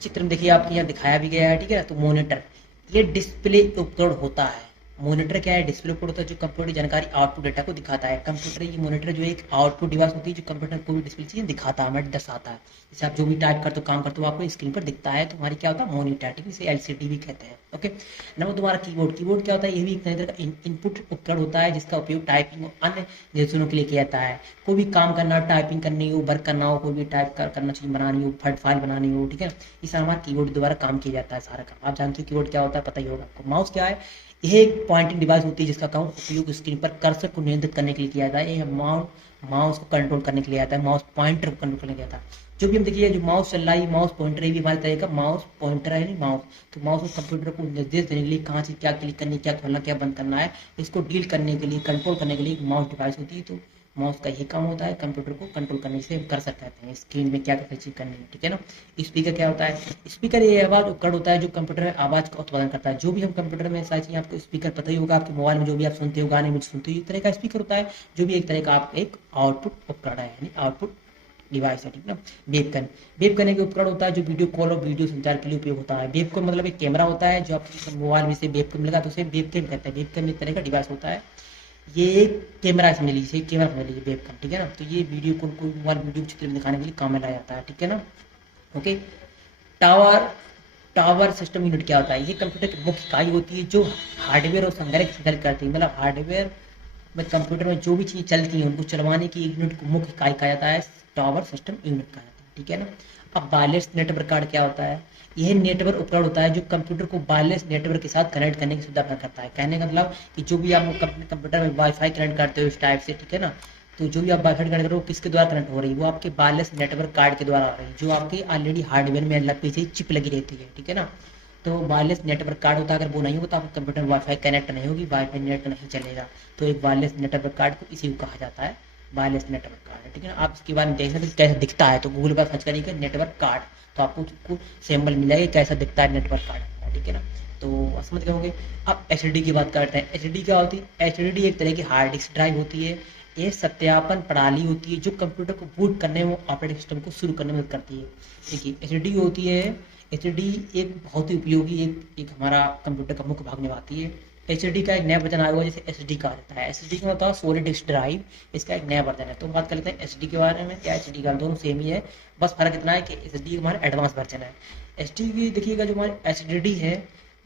चित्र में देखिए आपके यहाँ दिखाया भी गया है, ठीक है ना। तो मॉनिटर, ये डिस्प्ले उपकरण होता है। मॉनिटर क्या है, डिस्प्ले उपकरण होता है जो कंप्यूटर की जानकारी आउटपुट डेटा को दिखाता है। कंप्यूटर ये मॉनिटर जो एक आउटपुट डिवाइस होती है, जो कंप्यूटर को भी डिस्प्ले चीज़ दिखाता है, हमें दर्शाता है। जैसे आप जो भी टाइप करते हो, काम करते हो, आपको स्क्रीन पर दिखता है, तो हमारी क्या होता है मॉनिटर, ठीक है, इसे एलसीडी भी कहते हैं। ओके, नंबर तुम्हारा कीबोर्ड, कीबोर्ड क्या होता है, ये भी एक तरह का इनपुट उपकरण होता है, जिसका उपयोग टाइपिंग और अन्य निर्देशों के लिए किया जाता है। कोई भी काम करना, टाइपिंग करनी हो, वर्क करना हो, कोई भी टाइप करना, चीज़ बनानी हो, फाइल बनानी हो, ठीक है, इस हमारा कीबोर्ड द्वारा काम किया जाता है सारा काम। आप जानते हो कीबोर्ड क्या होता है, पता ही होगा आपको। माउस क्या है, यह एक पॉइंटिंग डिवाइस होती है, जिसका काम उपयोग स्क्रीन पर कर्सर को नियंत्रित करने के लिए किया जाता है। यह माउस को कंट्रोल करने के लिए आता है, माउस पॉइंटर को कंट्रोल करने के लिए आता है। जो भी हम देखिए जो माउस चल रहा है, माउस पॉइंटर, ये भी हमारे तरह का माउस पॉइंटर है, नहीं माउस। तो माउस को कंप्यूटर को निर्देश देने के लिए, कहाँ से क्या क्लिक करनी, क्या खोलना, क्या बंद करना है, इसको डील करने के लिए, कंट्रोल करने के लिए माउस डिवाइस होती है। तो माउस का यही काम होता है, कंप्यूटर को कंट्रोल करने से हम कर सकते हैं स्क्रीन में क्या क्या चीज करनी है, ठीक है ना। स्पीकर क्या होता है, स्पीकर ये आवाज उपकरण होता है जो कंप्यूटर में आवाज का उत्पादन करता है। जो भी हम कंप्यूटर में सारी चीजें, आपको स्पीकर पता ही होगा, आपके मोबाइल में जो भी आप सुनते हो, गाने में सुनते हो, इस तरह का स्पीकर होता है, जो भी एक तरह का आप एक आउटपुट उपकरण है, यानी आउटपुट डिवाइस है, ठीक ना। वेबकैम, वेबकैम एक उपकरण होता है जो वीडियो कॉल और वीडियो संचार के लिए उपयोग होता है। वेबकैम मतलब एक कैमरा होता है, जो आपके मोबाइल में से वेबकैम लगा तो उसे वेबकैम कहते हैं। वेबकैम एक तरह का डिवाइस होता है, ये एक कैमरा समझ लीजिए, कैमरा समझ लीजिए वेबकैम, ठीक है ना। तो ये वीडियो कॉल को मोबाइल वीडियो चित्र में दिखाने के लिए काम में लाया जाता है, ठीक है ना। ओके, टावर सिस्टम यूनिट क्या होता है, ये कंप्यूटर की मुख्य इकाई होती है जो हार्डवेयर और संगणक संचालित करती है। मतलब हार्डवेयर में कंप्यूटर में जो भी चीज़ चलती है उनको चलवाने की यूनिट को मुख्य इकाई कहा जाता है, टावर सिस्टम यूनिट कहा जाता है, ठीक है ना। अब वायरलेस नेटवर्क कार्ड क्या होता है, यह नेटवर्क उपकरण होता है जो कंप्यूटर को वायरलेस नेटवर्क के साथ कनेक्ट करने की सुविधा प्रदान करता है। कहने का मतलब कि जो भी आप कंप्यूटर में वाईफाई कनेक्ट करते हो इस टाइप से, ठीक है ना, तो जो भी आप वाईफाई कनेक्ट करो किसके द्वारा कनेक्ट हो रही है, वो आपके वायरलेस नेटवर्क कार्ड के द्वारा हो रही है, जो आपके ऑलरेडी हार्डवेयर में अलग पीछे चिप लगी रहती है, ठीक है ना। तो वायरलेस नेटवर्क कार्ड होता है, अगर वो नहीं होता तो आपका कंप्यूटर वाईफाई कनेक्ट नहीं होगी, वाईफाई नेट नहीं चलेगा। तो एक वायरलेस नेटवर्क कार्ड को इसी को कहा जाता है, वायरलेस नेटवर्क कार्ड है, ठीक है ना। आप इसके बारे में देख सकते हैं कैसा दिखता है, तो गूगल पर सर्च करिएगा नेटवर्क कार्ड, तो आपको सैम्पल मिल जाएगा कैसा दिखता है नेटवर्क कार्ड, ठीक है ना। तो समझ गए होंगे। अब एचडीडी की बात करते हैं। एचडीडी क्या होती है, एचडीडी एक तरह की हार्ड डिस्क ड्राइव होती है, ये सत्यापन प्रणाली होती है जो कंप्यूटर को बूट करने में ऑपरेटिंग सिस्टम को शुरू करने में मदद करती है। देखिए एचडीडी होती है, एचडी एक बहुत ही उपयोगी एक हमारा कंप्यूटर का मुख्य भाग निभाती है। एचडी का एक नया वर्जन आया हुआ है, जैसे एसडी का रहता है। एसडी का होता है सॉलिड डिस्क ड्राइव, इसका एक नया वर्जन है। तो बात कर लेते हैं एसडी के बारे में या एचडी का, दोनों सेम ही है, बस फर्क इतना है कि एसडी हमारा एडवांस वर्जन है। एसडी की देखिएगा जो हमारी एचडी है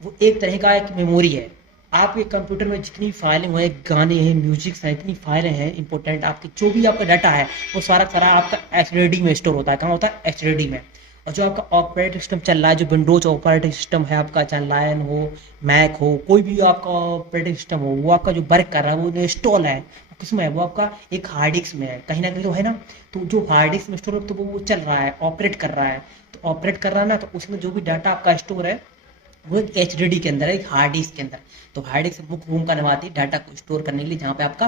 वो एक तरह का एक मेमोरी है। आपके कंप्यूटर में जितनी फाइलें हैं, गाने हैं, म्यूजिक हैं, इतनी फाइलें हैं इंपॉर्टेंट, आपकी जो भी आपका डाटा है वो सारा सारा आपका एचडीडी में स्टोर होता है। कहाँ होता है? एचडीडी में। और जो आपका ऑपरेटिंग सिस्टम चल रहा है, जो विंडोज ऑपरेटिंग सिस्टम है आपका, चाहे लायन हो, मैक हो, कोई भी आपका ऑपरेटिंग सिस्टम हो, वो आपका जो वर्क कर रहा है वो इंस्टॉल है किसमें है? वो आपका एक हार्ड डिस्क में है, कहीं ना कहीं तो है ना। तो जो हार्ड डिस्क में स्टोर, तो वो चल रहा है, ऑपरेट कर रहा है। तो ऑपरेट कर रहा है ना, तो उसमें जो भी डाटा आपका स्टोर है वो एक एचडीडी के अंदर है, एक हार्ड डिस्क के अंदर। तो हार्ड डिस्क मुख्य भूमिका निभाती है डाटा को स्टोर करने के लिए, जहाँ पे आपका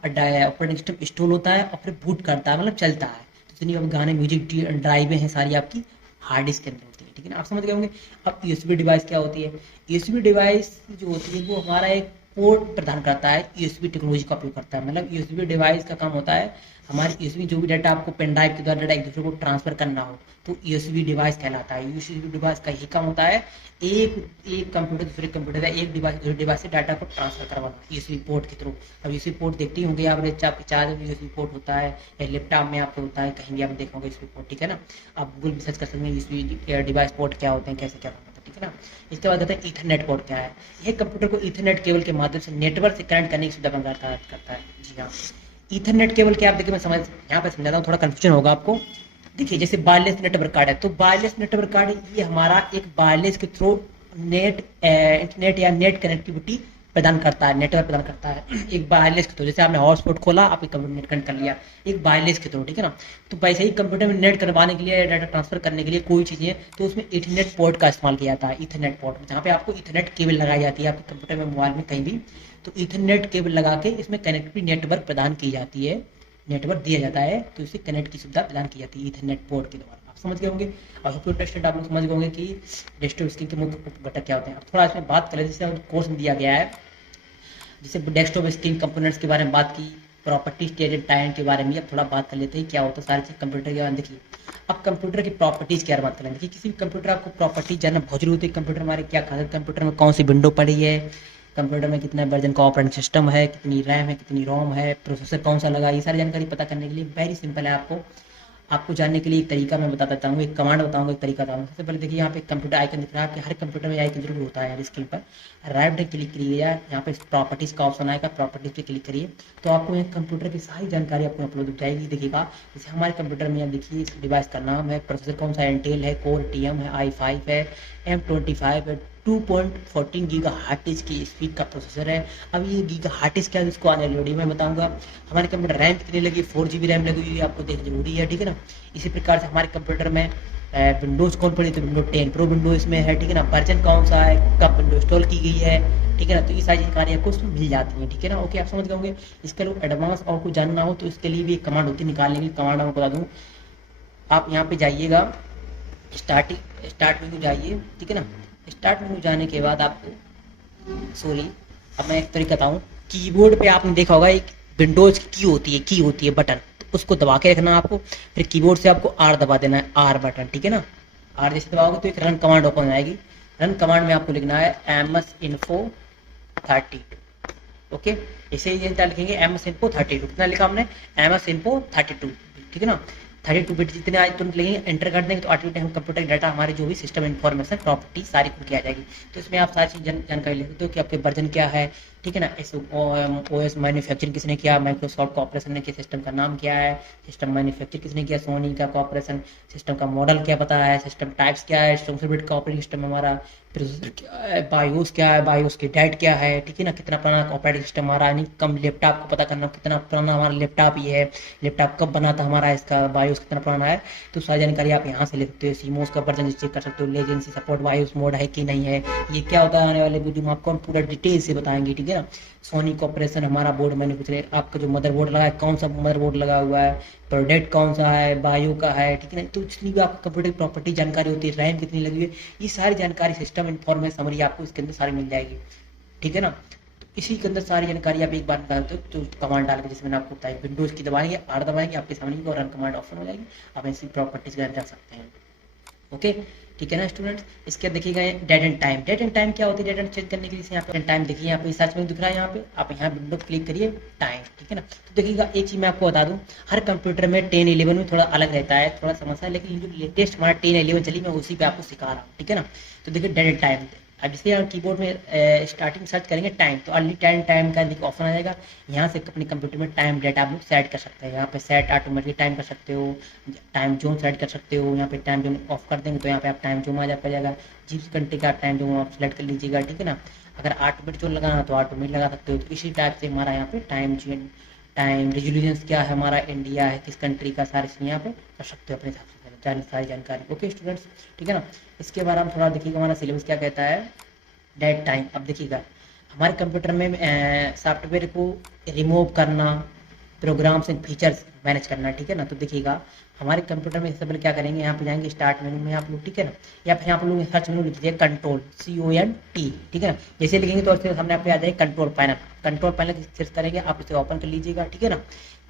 ऑपरेटिंग सिस्टम इंस्टॉल होता है और फिर बूट करता है, मतलब चलता है। तो जितनी अब गाने, म्यूजिक ड्राइवें हैं, सारी आपकी हार्ड डिस्क के अंदर होती है, ठीक है ना। आप समझ गए होंगे। अब यूएसबी डिवाइस क्या होती है? यूएसबी डिवाइस जो होती है वो हमारा एक पोर्ट प्रदान करता है, यूएसबी टेक्नोलॉजी का उपयोग करता है। मतलब यूएसबी डिवाइस का काम होता है हमारी यूएसबी जो भी डाटा आपको पेन ड्राइव के द्वारा डाटा एक दूसरे को ट्रांसफर करना हो, तो यूएसबी डिवाइस कहलाता है। यूएसबी डिवाइस का ही काम होता है एक एक कंप्यूटर दूसरे कंप्यूटर या एक डिवाइस दूसरे डिवाइस से डाटा को ट्रांसफर करवाना यूएसबी पोर्ट के थ्रू। अब यूएसबी पोर्ट देखते ही होंगे आपने, आपके चार्जर में यूएसबी पोर्ट होता है या लैपटॉप में आपको होता है, कहीं भी आप देखोगे यूएसबी पोर्ट, ठीक है ना। आप गूगल में सर्च कर सकते हैं यूएसबी डिवाइस पोर्ट क्या होते हैं, कैसे क्या होता है, ठीक है ना। इसके बाद कहते हैं ईथरनेट पोर्ट क्या है? यह कंप्यूटर को ईथरनेट केबल के माध्यम से नेटवर्क से कनेक्ट करने की सुविधा प्रदान करता है। जी हाँ, ईथरनेट केबल क्या, आप देखिए मैं यहाँ पे समझाता हूँ, थोड़ा कंफ्यूजन होगा आपको। देखिए जैसे वायरलेस नेटवर्क कार्ड है, तो वायरलेस नेटवर्क कार्ड ये हमारा एक वायरलेस के थ्रू इंटरनेट या नेट कनेक्टिविटी प्रदान करता है, नेटवर्क प्रदान करता है एक वायरलेस के थ्रू। जैसे आपने हॉटस्पॉट खोला, आपके कंप्यूटर नेट कनेक्ट कर लिया एक वायरलेस के थ्रू, ठीक है ना। तो वैसे ही कंप्यूटर में नेट करवाने के लिए, डाटा ट्रांसफर करने के लिए कोई चीज़ें, तो उसमें ईथरनेट पोर्ट का इस्तेमाल किया जाता है। ईथरनेट पोर्ट जहाँ पे आपको ईथरनेट केबल लगाई जाती है आपके कंप्यूटर में, मोबाइल में, कहीं भी। तो ईथरनेट केबल लगा के इसमें कनेक्टिविटी नेटवर्क प्रदान की जाती है, नेटवर्क दिया जाता है, तो इसे कनेक्ट की सुविधा प्रदान की जाती है ईथरनेट पोर्ट के द्वारा। आप समझ गए होंगे। और होप टेस्टेड आप लोग समझ गए होंगे कि डेस्कटॉप स्क्रीन के मुख्य घटक क्या होते हैं। अब थोड़ा इसमें बात करें, जैसे कोर्स में दिया गया है, जैसे डेस्कटॉप स्क्रीन कंपोनेंट्स के बारे में बात की, प्रॉपर्टी स्टेटेड टाइम के बारे में, अब थोड़ा बात कर लेते हैं क्या होता है सारी चीज़ कंप्यूटर के बारे में। देखिए अब कंप्यूटर की प्रॉपर्टीज़ के बारे में बात करें। देखिए किसी भी कंप्यूटर आपको प्रॉपर्टीज जानना बहुत जरूरी होती है। कंप्यूटर हमारे क्या खासियत, कंप्यूटर में कौन सी विंडो पड़ी है, कंप्यूटर में कितने वर्जन का ऑपरेटिंग सिस्टम है, कितनी रैम है, कितनी रोम है, प्रोसेसर कौन सा लगा, ये सारी जानकारी पता करने के लिए वेरी सिंपल है। आपको जानने के लिए एक तरीका मैं बता देता हूँ, एक कमांड बताऊंगा, एक तरीका बताऊंगा। सबसे पहले देखिए यहाँ पे कंप्यूटर आइकन दिख रहा है आपके, हर कंप्यूटर में आइकन जरूर होता है स्क्रीन पर। राइट पे क्लिक करिए, यहाँ पे प्रॉपर्टीज का ऑप्शन आएगा, प्रॉपर्टीज पे क्लिक करिए, तो आपको एक कंप्यूटर की सारी जानकारी आपको अपलोड हो जाएगी। देखिएगा जैसे हमारे कंप्यूटर में आप देखिए इस डिवाइस का नाम है, प्रोसेसर कौन सा, इंटेल है, कोर टीएम है, i5 है, M25 है, 2.14 गीगा हार्ड की स्पीड का प्रोसेसर है। अब ये गीगा हार्ड क्या है, इसको आने वाली वीडियो में बताऊंगा। हमारे कंप्यूटर रैम कितनी लगी, 4 GB रैम लगी हुई है, आपको देखना जरूरी है, ठीक है ना। इसी प्रकार से हमारे कंप्यूटर में विंडोज कौन पड़ी, तो विंडो 10 प्रो विंडो इसमें है, ठीक है ना। वर्जन कौन सा है, कब विंडो इंस्टॉल की गई है, ठीक है ना। तो ये सारी जानकारी आपको उसमें मिल जाती है, ठीक है ना। ओके, आप समझ गए होंगे। इसके लिए एडवांस और कुछ जानना हो तो इसके लिए भी एक कमांड होती है, निकालने की कमांड मैं बता दूँ। आप यहाँ पे जाइएगा, स्टार्ट मेनू जाइए, ठीक है ना। स्टार्ट मेनू जाने के बाद आपको अब मैं एक तरीका बताऊँ। कीबोर्ड पे आपने देखा होगा एक विंडोज की होती है बटन, तो उसको दबा के रखना आपको। फिर कीबोर्ड से आपको आर दबा देना है, आर बटन, ठीक है ना। आर जैसे दबाओगे तो एक रन कमांड ओपन हो जाएगी। रन कमांड में आपको लिखना है ms info 32। ओके, इसे लिखेंगे ms info 32। कितना लिखा हमने, ms info 32, ठीक है ना। 32 बिट जितने आज तुरंत लेंगे, एंटर कर देंगे तो ऑटोमेटिक हम कंप्यूटर डाटा हमारे जो भी सिस्टम इन्फॉर्मेशन प्रॉपर्टी सारी खुल के आ जाएगी। तो इसमें आप सारी चीज जानकारी ले सकते हो कि आपके वर्जन क्या है, ठीक है ना। OS मैन्युफैक्चरिंग किसने किया, माइक्रोसॉफ्ट कॉर्पोरेशन ने किया, सिस्टम का नाम क्या है, सिस्टम मैन्युफैक्चर किसने किया, सोनी का कॉर्पोरेशन, सिस्टम का मॉडल क्या पता है, सिस्टम टाइप्स क्या है, 64 का ऑपरेटिंग सिस्टम हमारा, प्रोसेसर क्या है, बायोस क्या है, बायोस की डेट क्या है, ठीक है ना। कितना पुराना ऑपरेटिंग सिस्टम हमारा, यानी कम लैपटॉप को पता करना कितना पुराना हमारा लैपटॉप ये है, लैपटॉप कब बना था हमारा, इसका बायोस कितना पुराना है। तो सारी जानकारी आप यहाँ से ले सकते हो। सीमोस का वर्जन चेक कर सकते हो, लेजेंसी सपोर्ट बायोस मोड है कि नहीं है, ये क्या होता है आने वाले वीडियो में आपको हम पूरा डिटेल से बताएंगे, ठीक है ना। सोनी कॉर्पोरेशन हमारा बोर्ड मैन्युफैक्चर, आपका जो मदरबोर्ड लगा है कौन सा मदरबोर्ड लगा हुआ है, प्रोडक्ट कौन सा है, बायो का है, ठीक है ना। तो जितनी भी आपको कंप्यूटर की प्रॉपर्टी जानकारी होती है, रैम कितनी लगी हुई है, ये सारी जानकारी सिस्टम इन्फॉर्मेशन समरी आपको इसके अंदर सारी मिल जाएगी, ठीक है ना। तो इसी के अंदर सारी जानकारी आप एक बार डालते हो तो कमांड डाल के, जैसे मैंने आपको बताया, विंडोज की दबाएंगे, आर दबाएंगे, आपके सामने रन कमांड ऑप्शन हो जाएगी, आप ऐसी प्रॉपर्टीज जान सकते हैं। ओके, ठीक है ना स्टूडेंट्स। इसके देखिएगा date and time. Date and time क्या होती है, डेट एंड चेंज करने के लिए यहाँ पे टाइम देखिए, यहाँ पे सर्च में दिख रहा है, यहाँ पे आप यहाँ विंडो क्लिक करिए टाइम, ठीक है ना। तो देखिएगा एक चीज मैं आपको बता दूं, हर कंप्यूटर में 10-11 में थोड़ा अलग रहता है, थोड़ा समस्या है, लेकिन जो लेटेस्ट हमारा 10-11 चली मैं उसी पे आपको सिखा रहा हूँ, ठीक है ना। तो देखिए डेट एंड टाइम, अब जैसे यहाँ कीबोर्ड में स्टार्टिंग सर्च करेंगे टाइम, तो अर्ली टाइम टाइम का देखिए ऑप्शन आ जाएगा। यहाँ से अपने कंप्यूटर में टाइम डेट आप लोग सेट कर सकते हैं, यहाँ पे सेट ऑटोमेटिक टाइम कर सकते हो, टाइम जोन सेट कर सकते हो। यहाँ पे टाइम जोन ऑफ कर देंगे तो यहाँ पे आप टाइम जोन आ जाएगा, जिस घंटे का टाइम जोन आप सेलेक्ट कर लीजिएगा, ठीक है ना। अगर 8 मिनट जोन लगाना तो 8 मिनट लगा सकते हो। तो इसी टाइप से हमारा यहाँ पे टाइम जोन, टाइम रेजोल्यूशन क्या है हमारा, इंडिया है किस कंट्री का, सारे चीज़ यहाँ पे कर सकते हो अपने हिसाब से सारी जानकारी। ओके स्टूडेंट्स, ठीक है ना। इसके बाद हम थोड़ा देखिएगा हमारा सिलेबस क्या कहता है, डेट टाइम। अब देखिएगा हमारे कंप्यूटर में सॉफ्टवेयर को रिमूव करना, प्रोग्राम्स एंड फीचर्स मैनेज करना, ठीक है ना। तो देखिएगा हमारे कंप्यूटर में सबसे पहले क्या करेंगे, यहाँ पे जाएंगे स्टार्ट मेनू में आप लोग, ठीक है ना, या फिर यहाँ पे लोग सर्च मेनू लिख दीजिए कंट्रोल CONT, ठीक है ना। जैसे लिखेंगे तो उसके सामने आपके आ जाएगा control panel. Control panel search करेंगे आप, इसे ओपन कर लीजिएगा, ठीक है ना।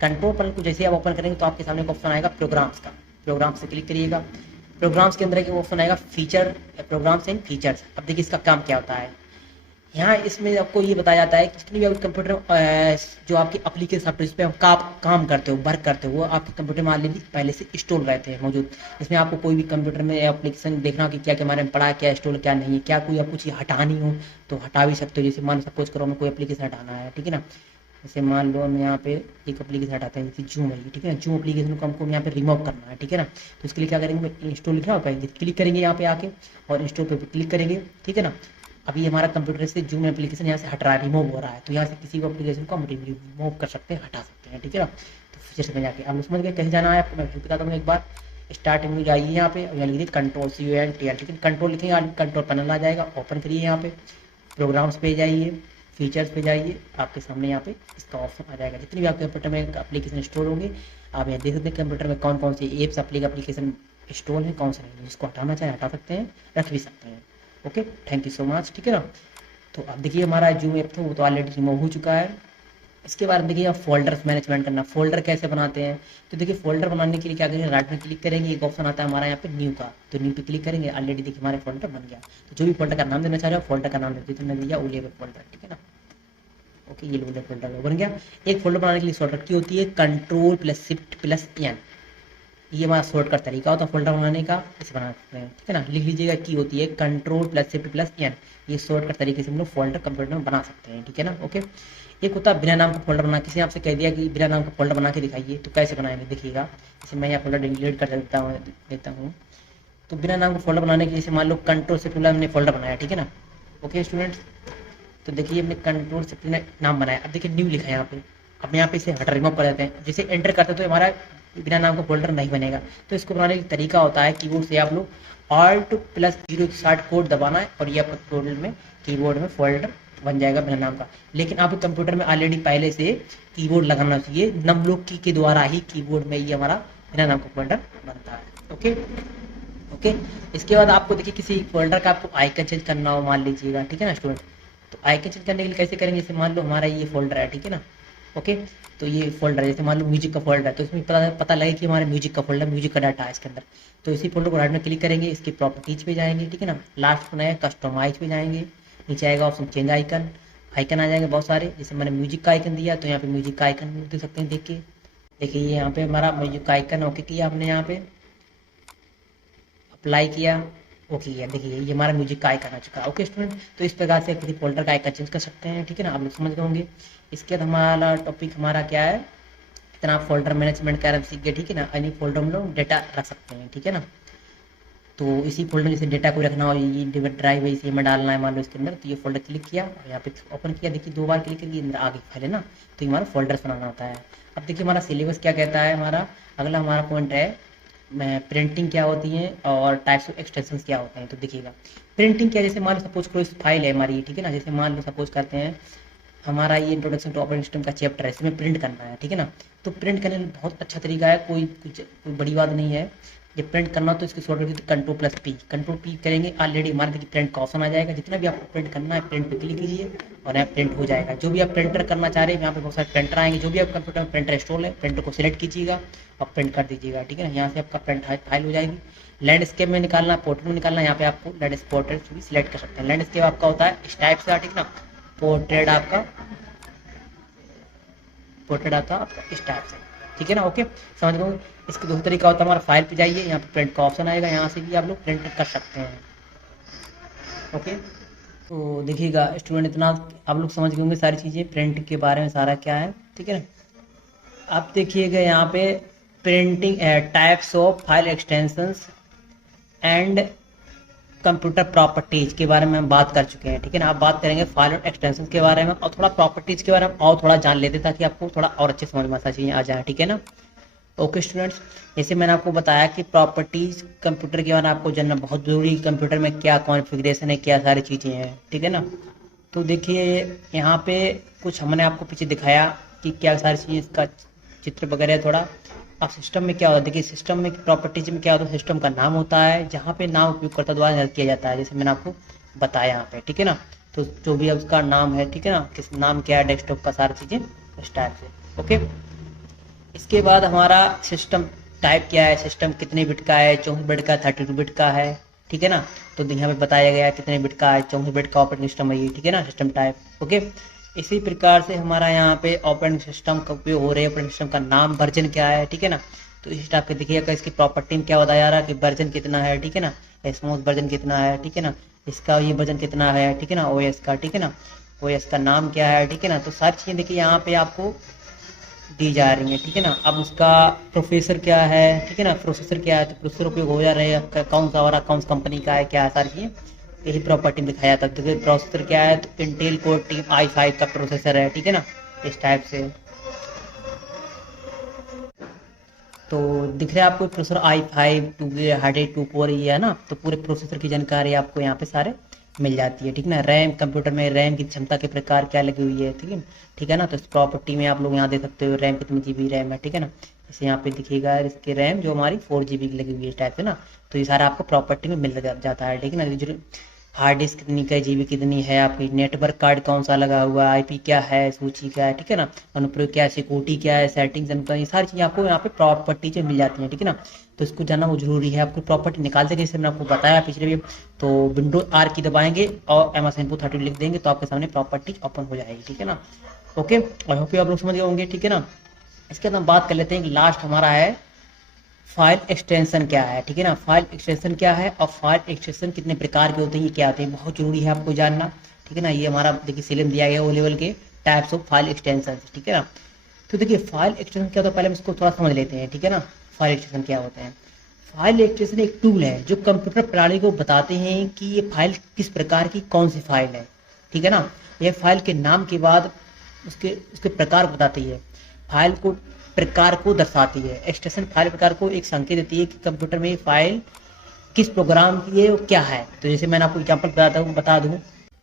कंट्रोल पैनल को जैसे आप ओपन करेंगे तो आपके सामने एक ऑप्शन आएगा प्रोग्राम्स का, प्रोग्राम्स से क्लिक करिएगा। प्रोग्राम्स के अंदर एक ऑप्शन आएगा फीचर, प्रोग्राम्स एंड फीचर्स। अब देखिए इसका काम क्या होता है, यहाँ इसमें आपको ये बताया जाता है कि जितनी भी आपके कंप्यूटर जो आपकी एप्लीकेशन सॉफ्टवेयर जिस पे आप काम करते हो, वर्क करते हो, वो आपके कंप्यूटर में ऑलरेडी पहले से इंस्टॉल रहते हैं मौजूद। इसमें आपको कोई भी कंप्यूटर में एप्लीकेशन देखना कि क्या क्या हमारे में पड़ा है, क्या इंस्टॉल क्या नहीं है, क्या कोई आपको चीज़ हटानी हो तो हटा भी सकते हो। जैसे मान सपोज करो हमें कोई एप्लीकेशन हटाना है, ठीक है ना। जैसे मान लो हम यहाँ पे एक एप्लीकेशन हटाते हैं, जैसे जूम है, ठीक है ना। जूम एप्लीकेशन को हमको यहाँ पे रिमूव करना है, ठीक है ना। तो इसके लिए क्या करेंगे, इंस्टॉल लिखना होगा, क्लिक करेंगे यहाँ पे आके और इंस्टॉल पे क्लिक करेंगे, ठीक है ना। अभी हमारा कंप्यूटर से जूम एप्लीकेशन यहाँ से हट रहा है, रिमूव हो रहा है, तो यहाँ से किसी भी एप्लीकेशन को हम रिमूव कर सकते हैं, हटा सकते हैं, ठीक है ना। तो फीचर्स में जाके आप लोग समझ गए कैसे जाना है आपको, मैं बताता हूँ एक बार। स्टार्ट में जाइए यहाँ पे, यहाँ लिखिए कंट्रोल CONTL, ठीक है। कंट्रोल लिखेंगे, कंट्रोल पैनल आ जाएगा, ओपन करिए यहाँ पे, प्रोग्राम्स पे जाइए, फीचर्स पे जाइए, आपके सामने यहाँ पे इसका ऑप्शन आ जाएगा। जितनी भी आपके कंप्यूटर में एप्लीकेशन इंस्टॉल होंगे आप यहाँ देख सकते हैं कंप्यूटर में कौन कौन सी एप्स एप्लीकेशन इंस्टॉल है, कौन से नहीं। जिसको हटाना चाहे हटा सकते हैं, रख भी सकते हैं। Okay, thank you so much, ठीक है ना। तो अब देखिए हमारा जो ऐप था वो तो ऑलरेडी रिमूव हो चुका है। इसके बाद देखिए आप फोल्डर्स मैनेजमेंट करना, फोल्डर कैसे बनाते हैं। तो देखिए फोल्डर बनाने के लिए क्या करेंगे, राइट में क्लिक करेंगे, एक ऑप्शन आता है हमारा यहाँ पे न्यू का, तो न्यू पे क्लिक करेंगे, ऑलरेडी देखिए हमारे फोल्डर बन गया। तो जो भी फोल्डर का नाम देना चाह रहे हो फोल्डर का नाम दे दीजिए, मैंने दिया ओलेबल फोल्डर, ठीक है ना। ओके, ये ओलेबल फोल्डर बन गया। एक फोल्डर बनाने के लिए शॉर्टकट की होती है Ctrl+Shift+N, ये हमारा शॉर्टकट तरीका होता है फोल्डर बनाने का, इसे बना सकते हैं, ठीक है ना। लिख लीजिएगा की होती है Ctrl+Shift+N, ये शॉर्टकट तरीके से हम लोग फोल्डर कंप्यूटर में बना सकते हैं, ठीक है ना। ओके, एक होता है बिना नाम का फोल्डर बना, किसी ने आपसे कह दिया कि बिना नाम का फोल्डर बना के दिखाइए, तो कैसे बनाएंगे देखिएगा। जैसे मैं यहाँ फोल्डर डिलीट कर देता हूँ। तो बिना नाम का फोल्डर बनाने के लिए मान लो Ctrl+Shift हमने फोल्डर बनाया, ठीक है ना। ओके स्टूडेंट्स, तो देखिए हमने Ctrl+Shift नाम बनाया। अब देखिए न्यू लिखा है यहाँ पे, अब यहाँ पे इसे हट रिमूव कर देते हैं। जैसे एंटर करते तो हमारा बिना नाम का फोल्डर नहीं बनेगा। तो इसको बनाने का तरीका होता है कीबोर्ड से आप लोग Alt+0 शॉर्ट कोड दबाना है और ये आपको कीबोर्ड में फोल्डर बन जाएगा बिना नाम का। लेकिन आपके कंप्यूटर में ऑलरेडी पहले से कीबोर्ड लगाना चाहिए, नम लोग की के द्वारा ही कीबोर्ड में ये हमारा बिना नाम का फोल्डर बनता है। ओके ओके, इसके बाद आपको देखिए किसी फोल्डर का आपको आइकन चेंज करना हो मान लीजिएगा, ठीक है ना स्टूडेंट। तो आइकन चेंज करने के लिए कैसे करेंगे, जैसे मान लो हमारा ये फोल्डर है, ठीक है ना। ओके, तो ये फोल्डर जैसे मान लो म्यूजिक का फोल्डर है, तो इसमें पता लगे कि हमारे म्यूजिक का फोल्डर, म्यूजिक का डाटा है इसके अंदर। तो इसी फोल्डर को राइट में क्लिक करेंगे, इसकी प्रॉपर्टीज पे जाएंगे, ठीक है ना। लास्ट में आएगा कस्टमाइज पे जाएंगे, नीचे आएगा ऑप्शन चेंज आइकन, आइकन आ जाएंगे बहुत सारे। जैसे मैंने म्यूजिक का आइकन दिया तो यहाँ पे म्यूजिक का आइकन दे सकते हैं, देखिए ये यहाँ पे हमारा म्यूजिक का आइकन ओके किया आपने, यहाँ पे अप्लाई किया, ओके ये देखिए ये हमारा म्यूजिक का आइकन आ चुका है। ओके स्टूडेंट, तो इस प्रकार से किसी फोल्डर का आइकन चेंज कर सकते हैं, ठीक है ना। आप लोग समझ गए होंगे। इसके बाद हमारा टॉपिक हमारा क्या है, इतना फोल्डर मैनेजमेंट का सीख गए, ठीक है ना। अन्य फोल्डर में लोग डेटा रख सकते हैं, ठीक है ना। तो इसी फोल्डर जैसे डेटा को रखना हो, ये ड्राइव है इसे में डालना है मान लो इसके अंदर, तो ये फोल्डर क्लिक किया और यहाँ पे ओपन किया, देखिए 2 बार क्लिक करके अंदर आगे फाइल है ना, तो ये हमारा फोल्डर्स बनाना होता है। अब देखिए हमारा सिलेबस क्या कहता है, हमारा अगला हमारा पॉइंट है प्रिंटिंग क्या होती है और टाइप्स ऑफ एक्सटेंशंस क्या होते हैं। तो देखिएगा प्रिंटिंग क्या, जैसे मान लो सपोज करो इस फाइल है हमारी, ठीक है ना। जैसे मान लो सपोज करते हैं हमारा ये इंट्रोडक्शन टू ऑपरेटिंग सिस्टम का चैप्टर है, इसमें प्रिंट करना है, ठीक है ना। तो प्रिंट करने में बहुत अच्छा तरीका है, कोई बड़ी बात नहीं है। जब प्रिंट करना हो तो इसकी शॉर्टकट कंट्रोल+P, कंट्रोल P करेंगे ऑलरेडी हमारे देखिए प्रिंट का ऑप्शन आ जाएगा। जितना भी आपको प्रिंट करना है प्रिंट पे क्लिक कीजिए और यहाँ प्रिंट हो जाएगा। जो भी आप प्रिंटर करना चाह रहे हैं यहाँ पे बहुत सारे प्रिंटर आएंगे, जो भी आप कंप्यूटर में प्रिंटर इंस्टॉल है प्रिंटर को सिलेक्ट कीजिएगा और प्रिंट कर दीजिएगा, ठीक है ना। यहाँ से आपका प्रिंट फाइल हो जाएगी। लैंडस्केप में निकालना, पोर्ट्रेट में निकालना, यहाँ पे आपको पोर्ट्रेट भी सिलेक्ट कर सकते हैं। लैंडस्केप आपका होता है इस टाइप से, ठीक ना। पोर्ट्रेट आपका इस टाइप से, ठीक है ना। ओके, समझ गए। इसका दूसरा तरीका होता है हमारा फाइल पे जाइए, यहाँ पे प्रिंट का ऑप्शन आएगा, यहाँ से भी आप लोग प्रिंट कर सकते हैं। ओके, तो देखिएगा स्टूडेंट, इतना आप लोग समझ गए होंगे सारी चीज़ें प्रिंट के बारे में, सारा क्या है, ठीक है ना। आप देखिएगा यहाँ पे printing types of file extensions and computer properties के बारे में हम बात कर चुके हैं, ठीक है ना। आप बात करेंगे फाइल और एक्सटेंशन के बारे में और थोड़ा प्रॉपर्टीज के बारे में और थोड़ा जान लेते ताकि आपको थोड़ा और अच्छे समझ में चीज़ें आ जाए, ठीक है ना। ओके स्टूडेंट्स, जैसे मैंने आपको बताया कि प्रॉपर्टीज कंप्यूटर के बारे में आपको जानना बहुत जरूरी, कंप्यूटर में क्या कॉन्फ़िगरेशन है, क्या सारी चीज़ें हैं, ठीक है ना। तो देखिए यहाँ पे कुछ हमने आपको पीछे दिखाया कि क्या सारी चीज़ें, इसका चित्र वगैरह थोड़ा। अब सिस्टम में क्या होता है, देखिए सिस्टम में प्रॉपर्टीज में क्या होता है, सिस्टम का नाम होता है जहाँ पे नाम उपयोगकर्ता द्वारा निर्धारित किया जाता है, जैसे मैंने आपको बताया यहाँ पे, ठीक है ना। तो जो भी उसका नाम है, ठीक है ना, किस नाम क्या है, डेस्कटॉप का सारी चीज़ें इस टाइप से। ओके, इसके बाद हमारा सिस्टम टाइप क्या है, सिस्टम कितने बिट का है, 64 बिट का, 32 बिट का है, ठीक है ना। तो यहाँ पे बताया गया है कितने बिट का है, 64 बिट का ऑपरेटिंग सिस्टम है ये, ठीक है ना, सिस्टम टाइप। ओके, इसी प्रकार से हमारा यहाँ पे ऑपरेटिंग सिस्टम का उपयोग हो रहा है, ऑपरेटिंग सिस्टम का नाम, वर्जन क्या है, ठीक है ना। तो इस टाइप के देखिएगा इसकी प्रॉपर्टी में क्या बताया जा रहा है कि वर्जन कितना है, ठीक है ना, स्मूथ वर्जन कितना है, ठीक है ना, इसका ये वर्जन कितना है, ठीक है ना, ओएस का, ठीक है ना, ओएस का नाम क्या है, ठीक है ना। तो सारी चीज़ें देखिए यहाँ पे आपको दी जा रही है, ठीक है ना। अब उसका प्रोसेसर क्या है, ठीक है ना, प्रोसेसर क्या है, तो प्रोसेसर उपयोग हो जा रहा है आपका कौन सा और कौन सी कंपनी का है, क्या है, सारी चीज़ें यही प्रॉपर्टी में दिखाया था। देखिए प्रोसेसर क्या है, तो इंटेल कोर टीम i5 का प्रोसेसर है, ठीक है ना, इस टाइप से। तो दिख रहा है आपको प्रोसेसर i5 2 कोर ये है ना। तो पूरे प्रोसेसर की जानकारी आपको यहाँ पे सारे मिल जाती है, ठीक ना। रैम, कंप्यूटर में रैम की क्षमता के प्रकार क्या लगी हुई है, ठीक है ना। तो इस प्रॉपर्टी में आप लोग यहाँ देख सकते हो रैम कितनी GB रैम है, ठीक है ना। जैसे यहाँ पे दिखेगा इसके रैम जो हमारी 4 GB की लगी हुई है इस टाइप से ना। तो ये सारा आपको प्रॉपर्टी में मिल जाता है, ठीक है ना। जो हार्ड डिस्क कितनी का, GB कितनी है आपकी, नेटवर्क कार्ड कौन सा लगा हुआ है, IP क्या है, सूची क्या है, ठीक है ना, अनुप्रयोग क्या है, सिक्योरिटी क्या है, सेटिंग्स, ये सारी चीज़ें आपको यहाँ पे प्रॉपर्टी से मिल जाती हैं, ठीक है ना। तो इसको जानना वो जरूरी है। आपको प्रॉपर्टी निकालते जैसे मैंने आपको बताया पिछले भी, तो विंडो R की दबाएंगे और MS Input 32 लिख देंगे तो आपके सामने प्रॉपर्टी ओपन हो जाएगी, ठीक है ना। ओके, आई होप आप लोग समझ गए होंगे, ठीक है ना। इसके बाद हम बात कर लेते हैं कि लास्ट हमारा है फाइल एक्सटेंशन क्या है, ठीक है ना। फाइल एक्सटेंशन क्या है और फाइल एक्सटेंशन कितने प्रकार के होते हैं, ये क्या होते हैं, बहुत जरूरी है आपको जानना, ठीक है ना। ये हमारा देखिए सिलेबस दिया गया है ओ लेवल के टाइप्स ऑफ फाइल एक्सटेंशन, ठीक है ना। तो देखिए फाइल एक्सटेंशन क्या होता है, पहले हम इसको थोड़ा समझ लेते हैं, ठीक है ना। फाइल एक्सटेंशन क्या होते हैं। फाइल एक्सटेंशन एक टूल है जो कंप्यूटर प्रणाली को बताते हैं कि ये फाइल किस प्रकार की कौन सी फाइल है, ठीक है ना। यह फाइल के नाम के बाद उसके प्रकार बताती है, फाइल को प्रकार को दर्शाती है। एक्सटेंशन फाइल प्रकार को एक संकेत देती है कि कंप्यूटर में फाइल किस प्रोग्राम की है और क्या है। तो जैसे मैंने आपको एग्जाम्पल बता दूं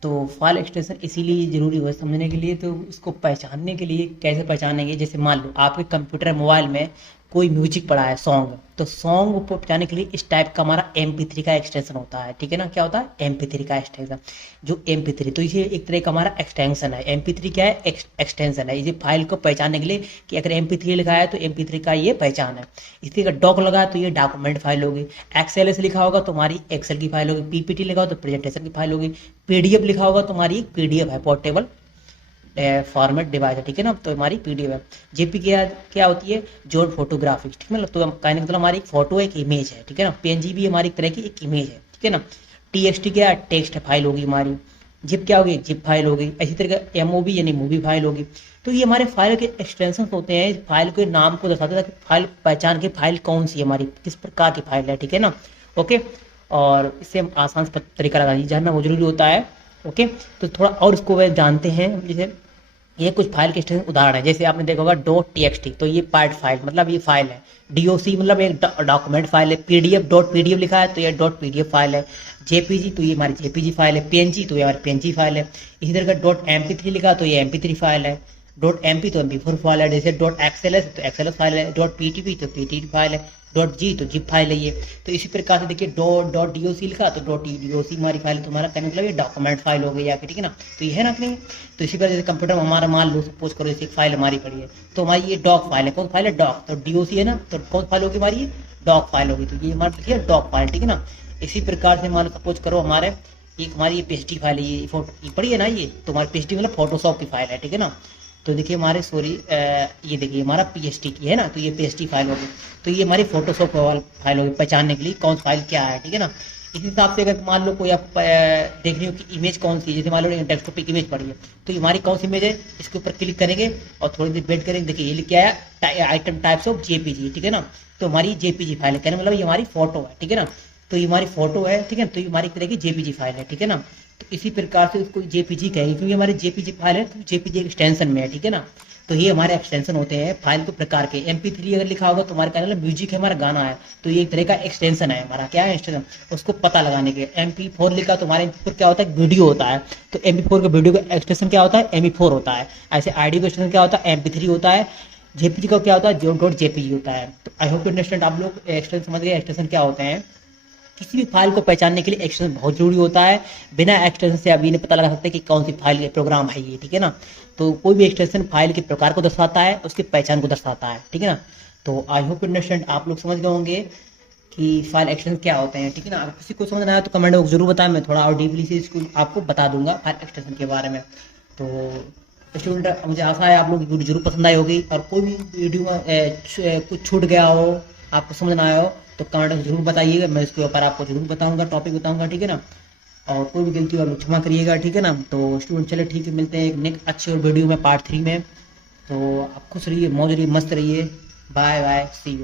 तो फाइल एक्सटेंशन इसीलिए जरूरी है समझने के लिए। तो उसको पहचानने के लिए कैसे पहचानेंगे, जैसे मान लो आपके कंप्यूटर मोबाइल में कोई म्यूजिक पड़ा है, सॉन्ग, तो सॉन्ग को पहचानने के लिए इस टाइप का हमारा MP3 का एक्सटेंशन होता है, ठीक है ना। क्या होता है, MP3 का एक्सटेंशन, जो MP3, तो ये एक तरह का हमारा एक्सटेंशन है। MP3 क्या है, एक्सटेंशन है। इसे फाइल को पहचानने के लिए कि अगर MP3 लिखा है तो MP3 का ये पहचान है। इसी का डॉक लगा है तो ये डॉक्यूमेंट फाइल होगी, XLS लिखा होगा तो हमारी एक्सेल की फाइल होगी, PPT लिखा हो तो प्रेजेंटेशन की फाइल होगी, PDF लिखा होगा तो हमारी PDF है, पोर्टेबल फॉर्मेट डिवाइस है, ठीक है ना। तो हमारी PDF है। JPG क्या होती है, जोन फोटोग्राफी, ठीक है ना। तो कहने का मतलब हमारी एक फोटो एक इमेज है, ठीक है ना। PNG भी हमारी तरह की एक इमेज है, ठीक है ना। TXT क्या, टेक्स्ट फाइल होगी हमारी। जिप क्या होगी, जिप फाइल होगी। इसी तरह का MOV यानी मूवी फाइल होगी। तो ये हमारे फाइल के एक्सटेंशन होते हैं, फाइल के नाम को दर्शाते हैं कि फाइल पहचान के फाइल कौन सी है हमारी, किस प्रकार की फाइल है, ठीक है ना। ओके, और इससे हम आसान तरीका लगा जानना वो जरूरी होता है। ओके, तो थोड़ा और इसको जानते हैं। जैसे ये कुछ फाइल के एक्सटेंशन उदाहरण है, जैसे आपने देखा होगा .txt, तो ये पार्ट फाइल मतलब ये फाइल है। DOC मतलब एक डॉक्यूमेंट फाइल है। PDF .pdf लिखा है तो ये .pdf फाइल है। JPG तो ये हमारी JPG फाइल है। PNG तो ये हमारी PNG फाइल है। इसी तरह का .mp3 लिखा तो ये MP3 फाइल है। डॉट एम पी तो MP4 फाइल है, जैसे डॉट XLS तो XLS फाइल है, डॉट PTP तो PTP फाइल है, डॉट जी तो जिप फाइल है ये। तो इसी प्रकार से देखिए डॉट DOC लिखा तो डॉट DOC हमारी फाइल, तुम्हारा कहने मतलब ये डॉक्यूमेंट फाइल हो गई या ठीक है ना। तो ये है ना नहीं। तो इसी प्रकार जैसे कंप्यूटर में हमारा मान लो सपोज करो जैसे एक फाइल हमारी पड़ी है, तो हमारी ये डॉक फाइल है, कौन फाइल है डॉक, तो DOC है ना, तो कौन फाइल होगी हमारी डॉक फाइल होगी, तो ये हमारी देखिए डॉक फाइल, ठीक है ना। इसी प्रकार से मान लो सपोज करो हमारे एक हमारी ये PST फाइल है, ये फोटो ये पड़ी है ना, ये तो हमारी PST मतलब फोटोशॉप की फाइल है, ठीक है ना। तो देखिए हमारे सॉरी ये देखिए हमारा PST की है ना, तो ये PST फाइल होगी, तो ये हमारी फोटोशॉप फाइल होगी, पहचानने के लिए कौन फाइल क्या है, ठीक है ना। इस हिसाब से अगर मान लो कोई आप देखनी हो कि इमेज कौन सी है, जैसे मान लो डेस्कटॉप इमेज पड़ी है, तो ये हमारी कौन सी इमेज है, इसके ऊपर क्लिक करेंगे और थोड़ी देर वेट करेंगे, देखिए ये लिख के आया आइटम टाइप्स ऑफ JPG, ठीक है ना। तो हमारी JPG फाइल है, कहने मतलब ये हमारी फोटो है, ठीक है ना। तो ये हमारी फोटो है, ठीक है, तो ये हमारी तरह की JPG फाइल है, ठीक है ना। तो इसी प्रकार से उसको JPG कहेंगे, क्योंकि हमारी JPG फाइल है तो JPG एक्सटेंशन में है, ठीक है ना। तो ये हमारे एक्सटेंशन होते हैं फाइल के प्रकार के। MP3 अगर लिखा होगा तो हमारे कहने मतलब म्यूजिक है, हमारा गाना है, तो ये एक तरह का एक्सटेंशन है हमारा, क्या है एक्सटेंशन, उसको पता लगाने के। MP4 लिखा तो हमारे MP4 क्या होता है, वीडियो होता है, तो MP4 का वीडियो का एक्सटेंशन क्या होता है, MP4 होता है। ऐसे ID का एक्सटेंशन क्या होता है, MP3 होता है। JPG का क्या होता है, .jpg होता है। तो आई होप यू अंडरस्टैंड, आप लोग एक्सटेंशन समझ गए एक्सटेंशन क्या होते हैं। किसी भी फाइल को पहचानने के लिए एक्सटेंशन बहुत जरूरी होता है। बिना एक्सटेंशन से आप ये नहीं पता लगा सकते कि कौन सी फाइल या प्रोग्राम है ये, ठीक है ना। तो कोई भी एक्सटेंशन फाइल के प्रकार को दर्शाता है, उसकी पहचान को दर्शाता है, ठीक है ना। तो आई होप अंडरस्टैंड, आप लोग समझ गए होंगे कि फाइल एक्सटेंशन क्या होते हैं, ठीक है ना। अगर किसी को समझ ना आया तो कमेंट बॉक्स जरूर बताएं, मैं थोड़ा और डीपली से इसको आपको बता दूंगा फाइल एक्सटेंशन के बारे में। तो स्टूडेंट मुझे आशा है आप लोग वीडियो जरूर पसंद आई होगी, और कोई भी वीडियो में कुछ छूट गया हो, आपको समझ ना आया हो तो कमेंट में जरूर बताइएगा, मैं इसके ऊपर आपको जरूर बताऊंगा, टॉपिक बताऊंगा, ठीक है ना। और कोई भी गलती हो आप लोग क्षमा करिएगा, ठीक है ना। तो स्टूडेंट चले ठीक है, मिलते हैं एक नेक्स्ट अच्छे और वीडियो में पार्ट 3 में। तो आप खुश रहिए, मौज रहिए, मस्त रहिए, बाय बाय, सी यू।